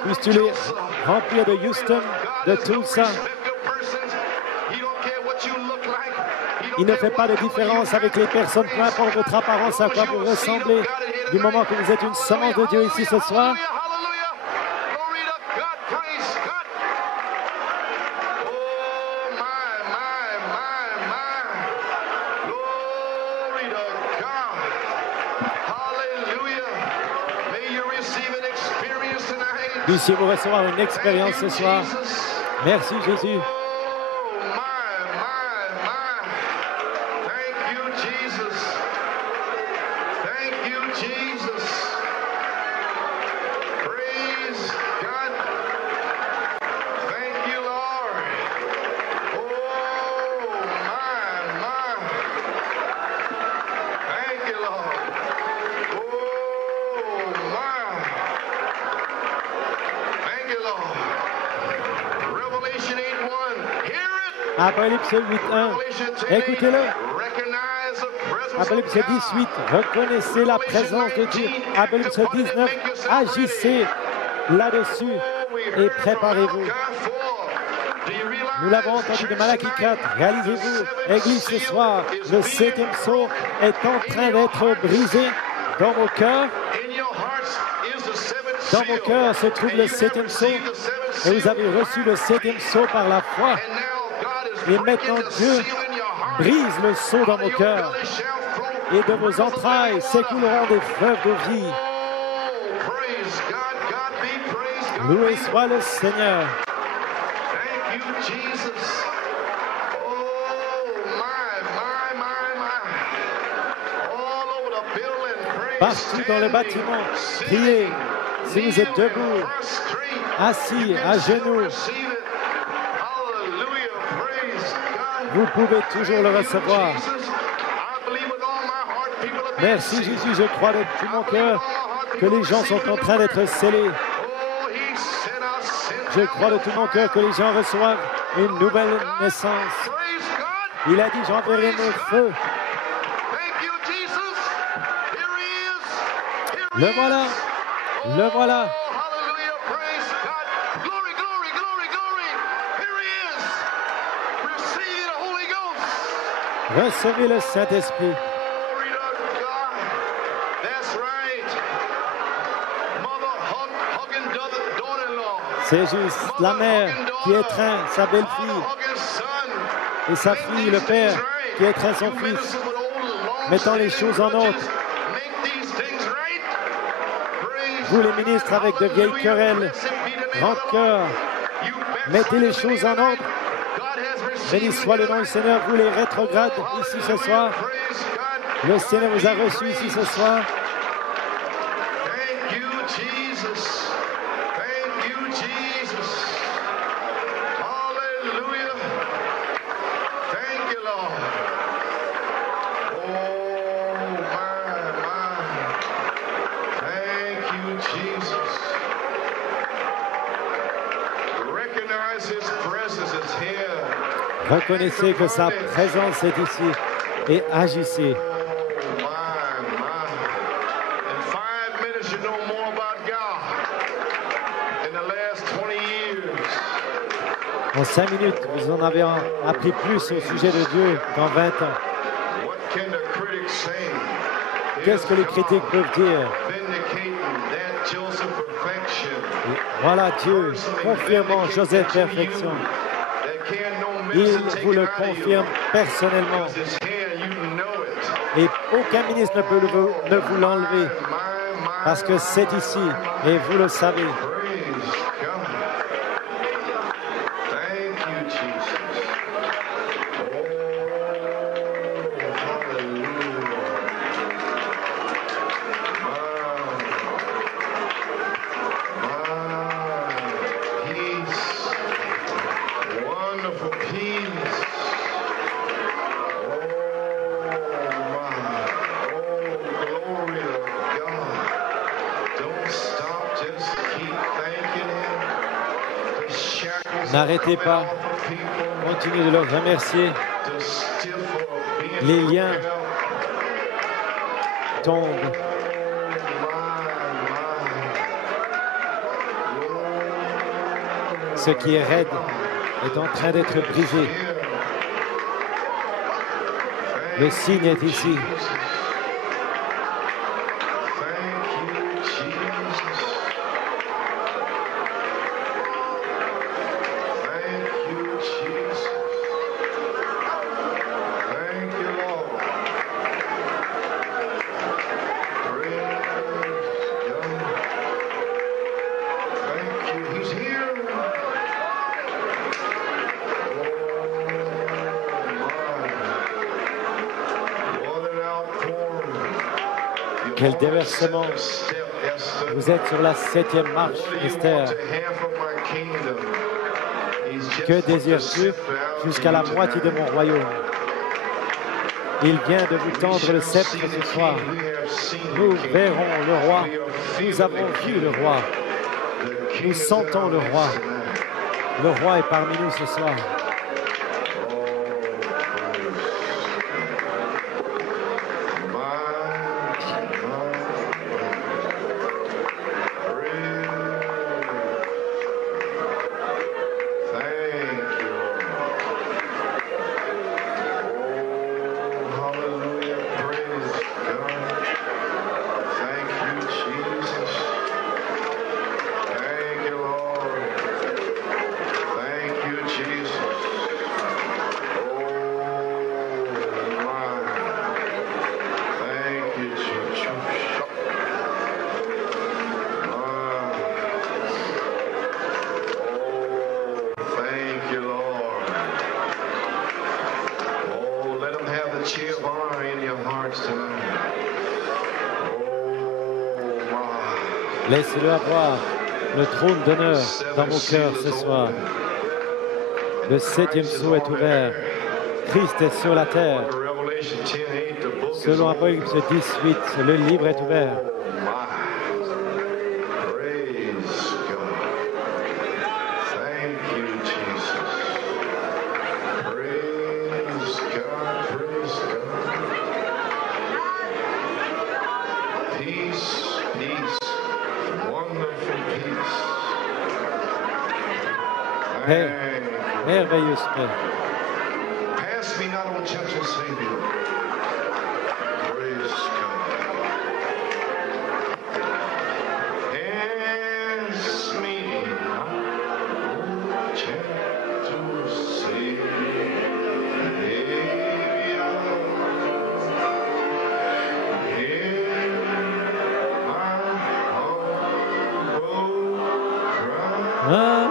Puisses-tu les remplir de Houston, de Tulsa. Il ne fait pas de différence avec les personnes, peu importe votre apparence, à quoi vous ressemblez. Du moment que vous êtes une semence de Dieu ici ce soir. Puissiez-vous recevoir une expérience ce soir. Merci Jésus. Apocalypse 8.1, écoutez-le. Apocalypse 18, reconnaissez la présence de Dieu. Apocalypse 19, agissez là-dessus et préparez-vous. Nous l'avons entendu de Malachie 4, réalisez-vous, Église, ce soir, le 7e sceau est en train d'être brisé dans vos cœurs. Dans vos cœurs se trouve le 7e sceau et vous avez reçu le 7e sceau par la foi. Et maintenant, Dieu brise le sceau dans vos cœurs. Et de vos entrailles s'écouleront des fleuves de vie. Loué soit le Seigneur. Partout dans le bâtiment, priez. Si vous êtes debout, assis, à genoux, vous pouvez toujours le recevoir. Merci Jésus, je crois de tout mon cœur que les gens sont en train d'être scellés. Je crois de tout mon cœur que les gens reçoivent une nouvelle naissance. Il a dit, j'enverrai mon feu. Le voilà, le voilà. Recevez le Saint-Esprit. C'est juste la mère qui étreint sa belle-fille et sa fille, le père qui étreint son fils, mettant les choses en ordre. Vous les ministres avec de vieilles querelles, rancœur, mettez les choses en ordre. Béni soit le nom du Seigneur, vous les rétrogrades ici ce soir. Le Seigneur vous a reçus ici ce soir. Reconnaissez que sa présence est ici et agissez. En 5 minutes, vous en avez appris plus au sujet de Dieu qu'en 20 ans. Qu'est-ce que les critiques peuvent dire? Voilà Dieu, confirmant Joseph perfection. Il vous le confirme personnellement. Et aucun ministre ne peut vous l'enlever. Parce que c'est ici et vous le savez. N'arrêtez pas Continue de le remercier. Les liens tombent. Ce qui est raide est en train d'être brisé. Le signe est ici. Quel déversement! Vous êtes sur la 7e marche, Esther. Que désires-tu jusqu'à la moitié de mon royaume? Il vient de vous tendre le sceptre ce soir. Nous verrons le roi. Nous avons vu le roi. Nous sentons le roi. Le roi est parmi nous ce soir. Laissez-le avoir le trône d'honneur dans mon cœur ce soir. Le 7e sceau est ouvert. Christ est sur la terre. Selon Apocalypse 18, le livre est ouvert. Paix, merveilleuse paix. Pass me not, O gentle Savior. Praise God. Pass me not, O gentle Savior. Hear my humble cry.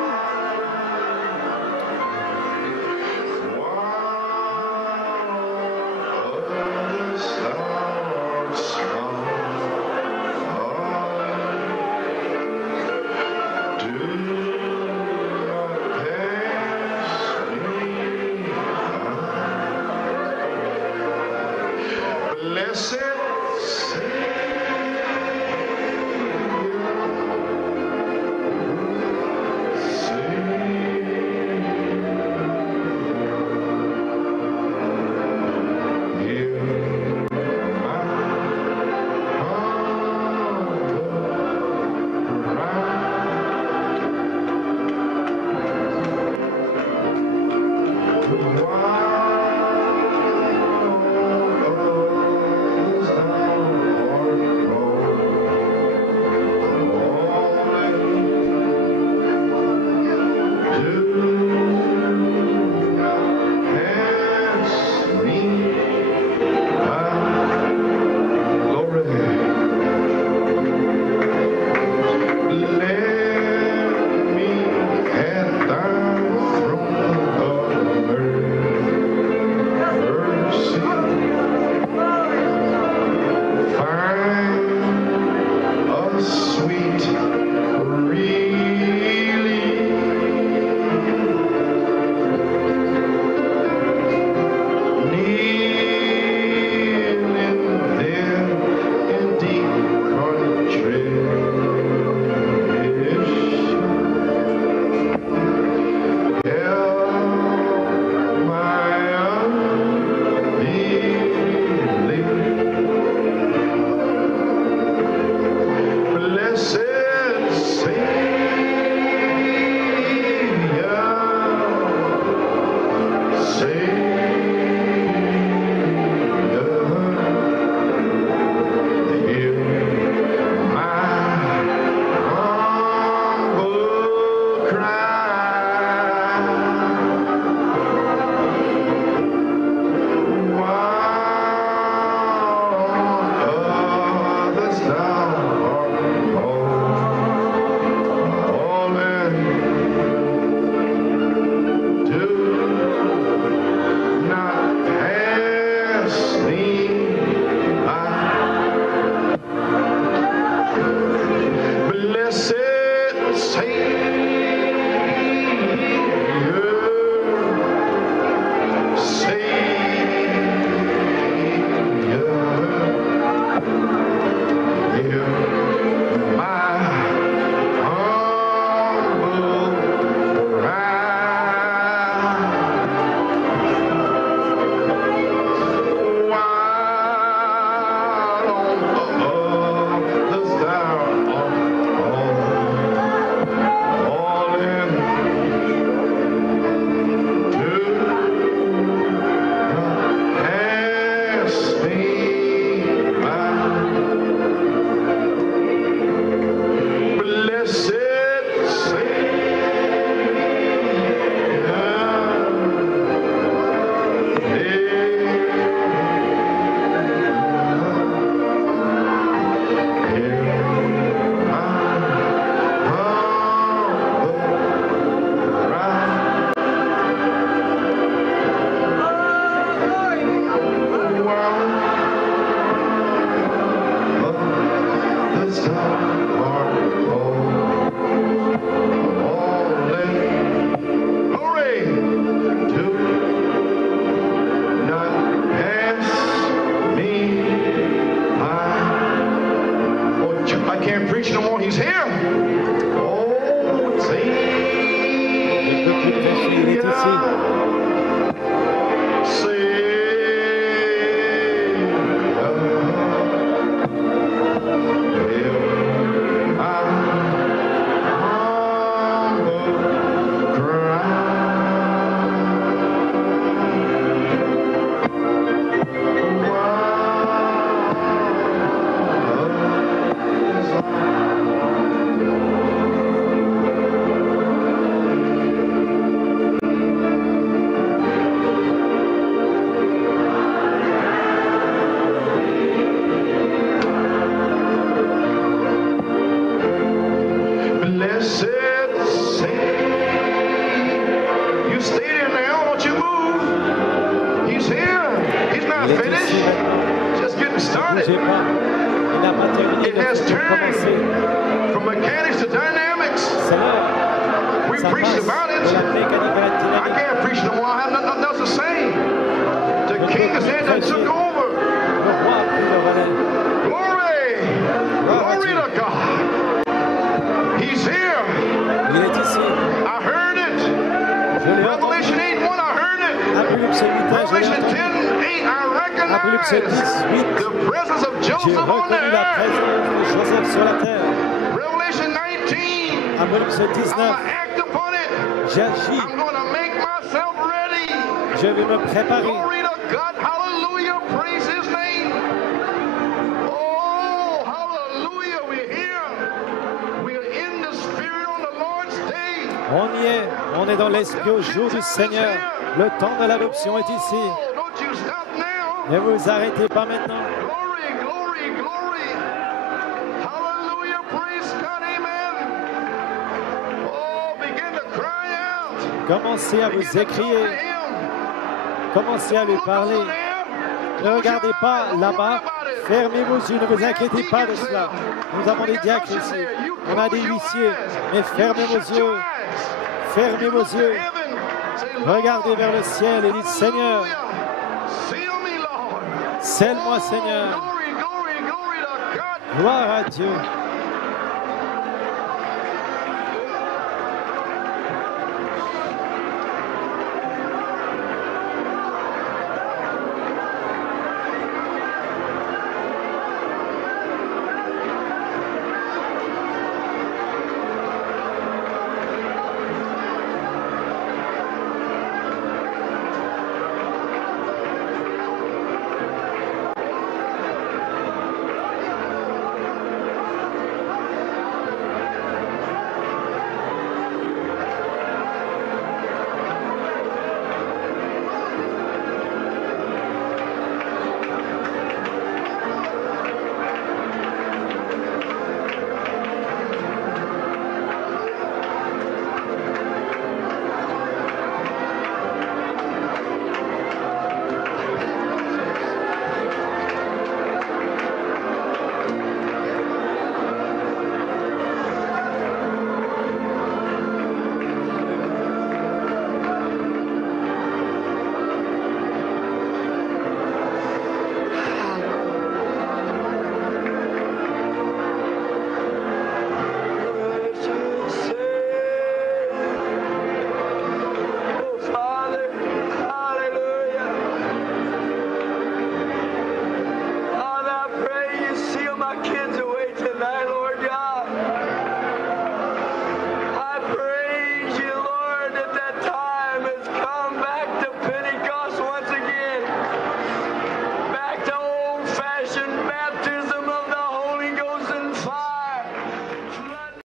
Je vais me préparer. On y est, on est dans l'esprit au jour du Seigneur. Le temps de l'adoption est ici. Ne vous arrêtez pas maintenant. Commencez à vous écrier. Commencez à lui parler. Ne regardez pas là-bas. Fermez vos yeux, ne vous inquiétez pas de cela. Nous avons des diacres ici. On a des huissiers. Mais fermez vos yeux. Fermez vos yeux. Regardez vers le ciel et dites, Seigneur, scelle-moi, Seigneur. Gloire à Dieu.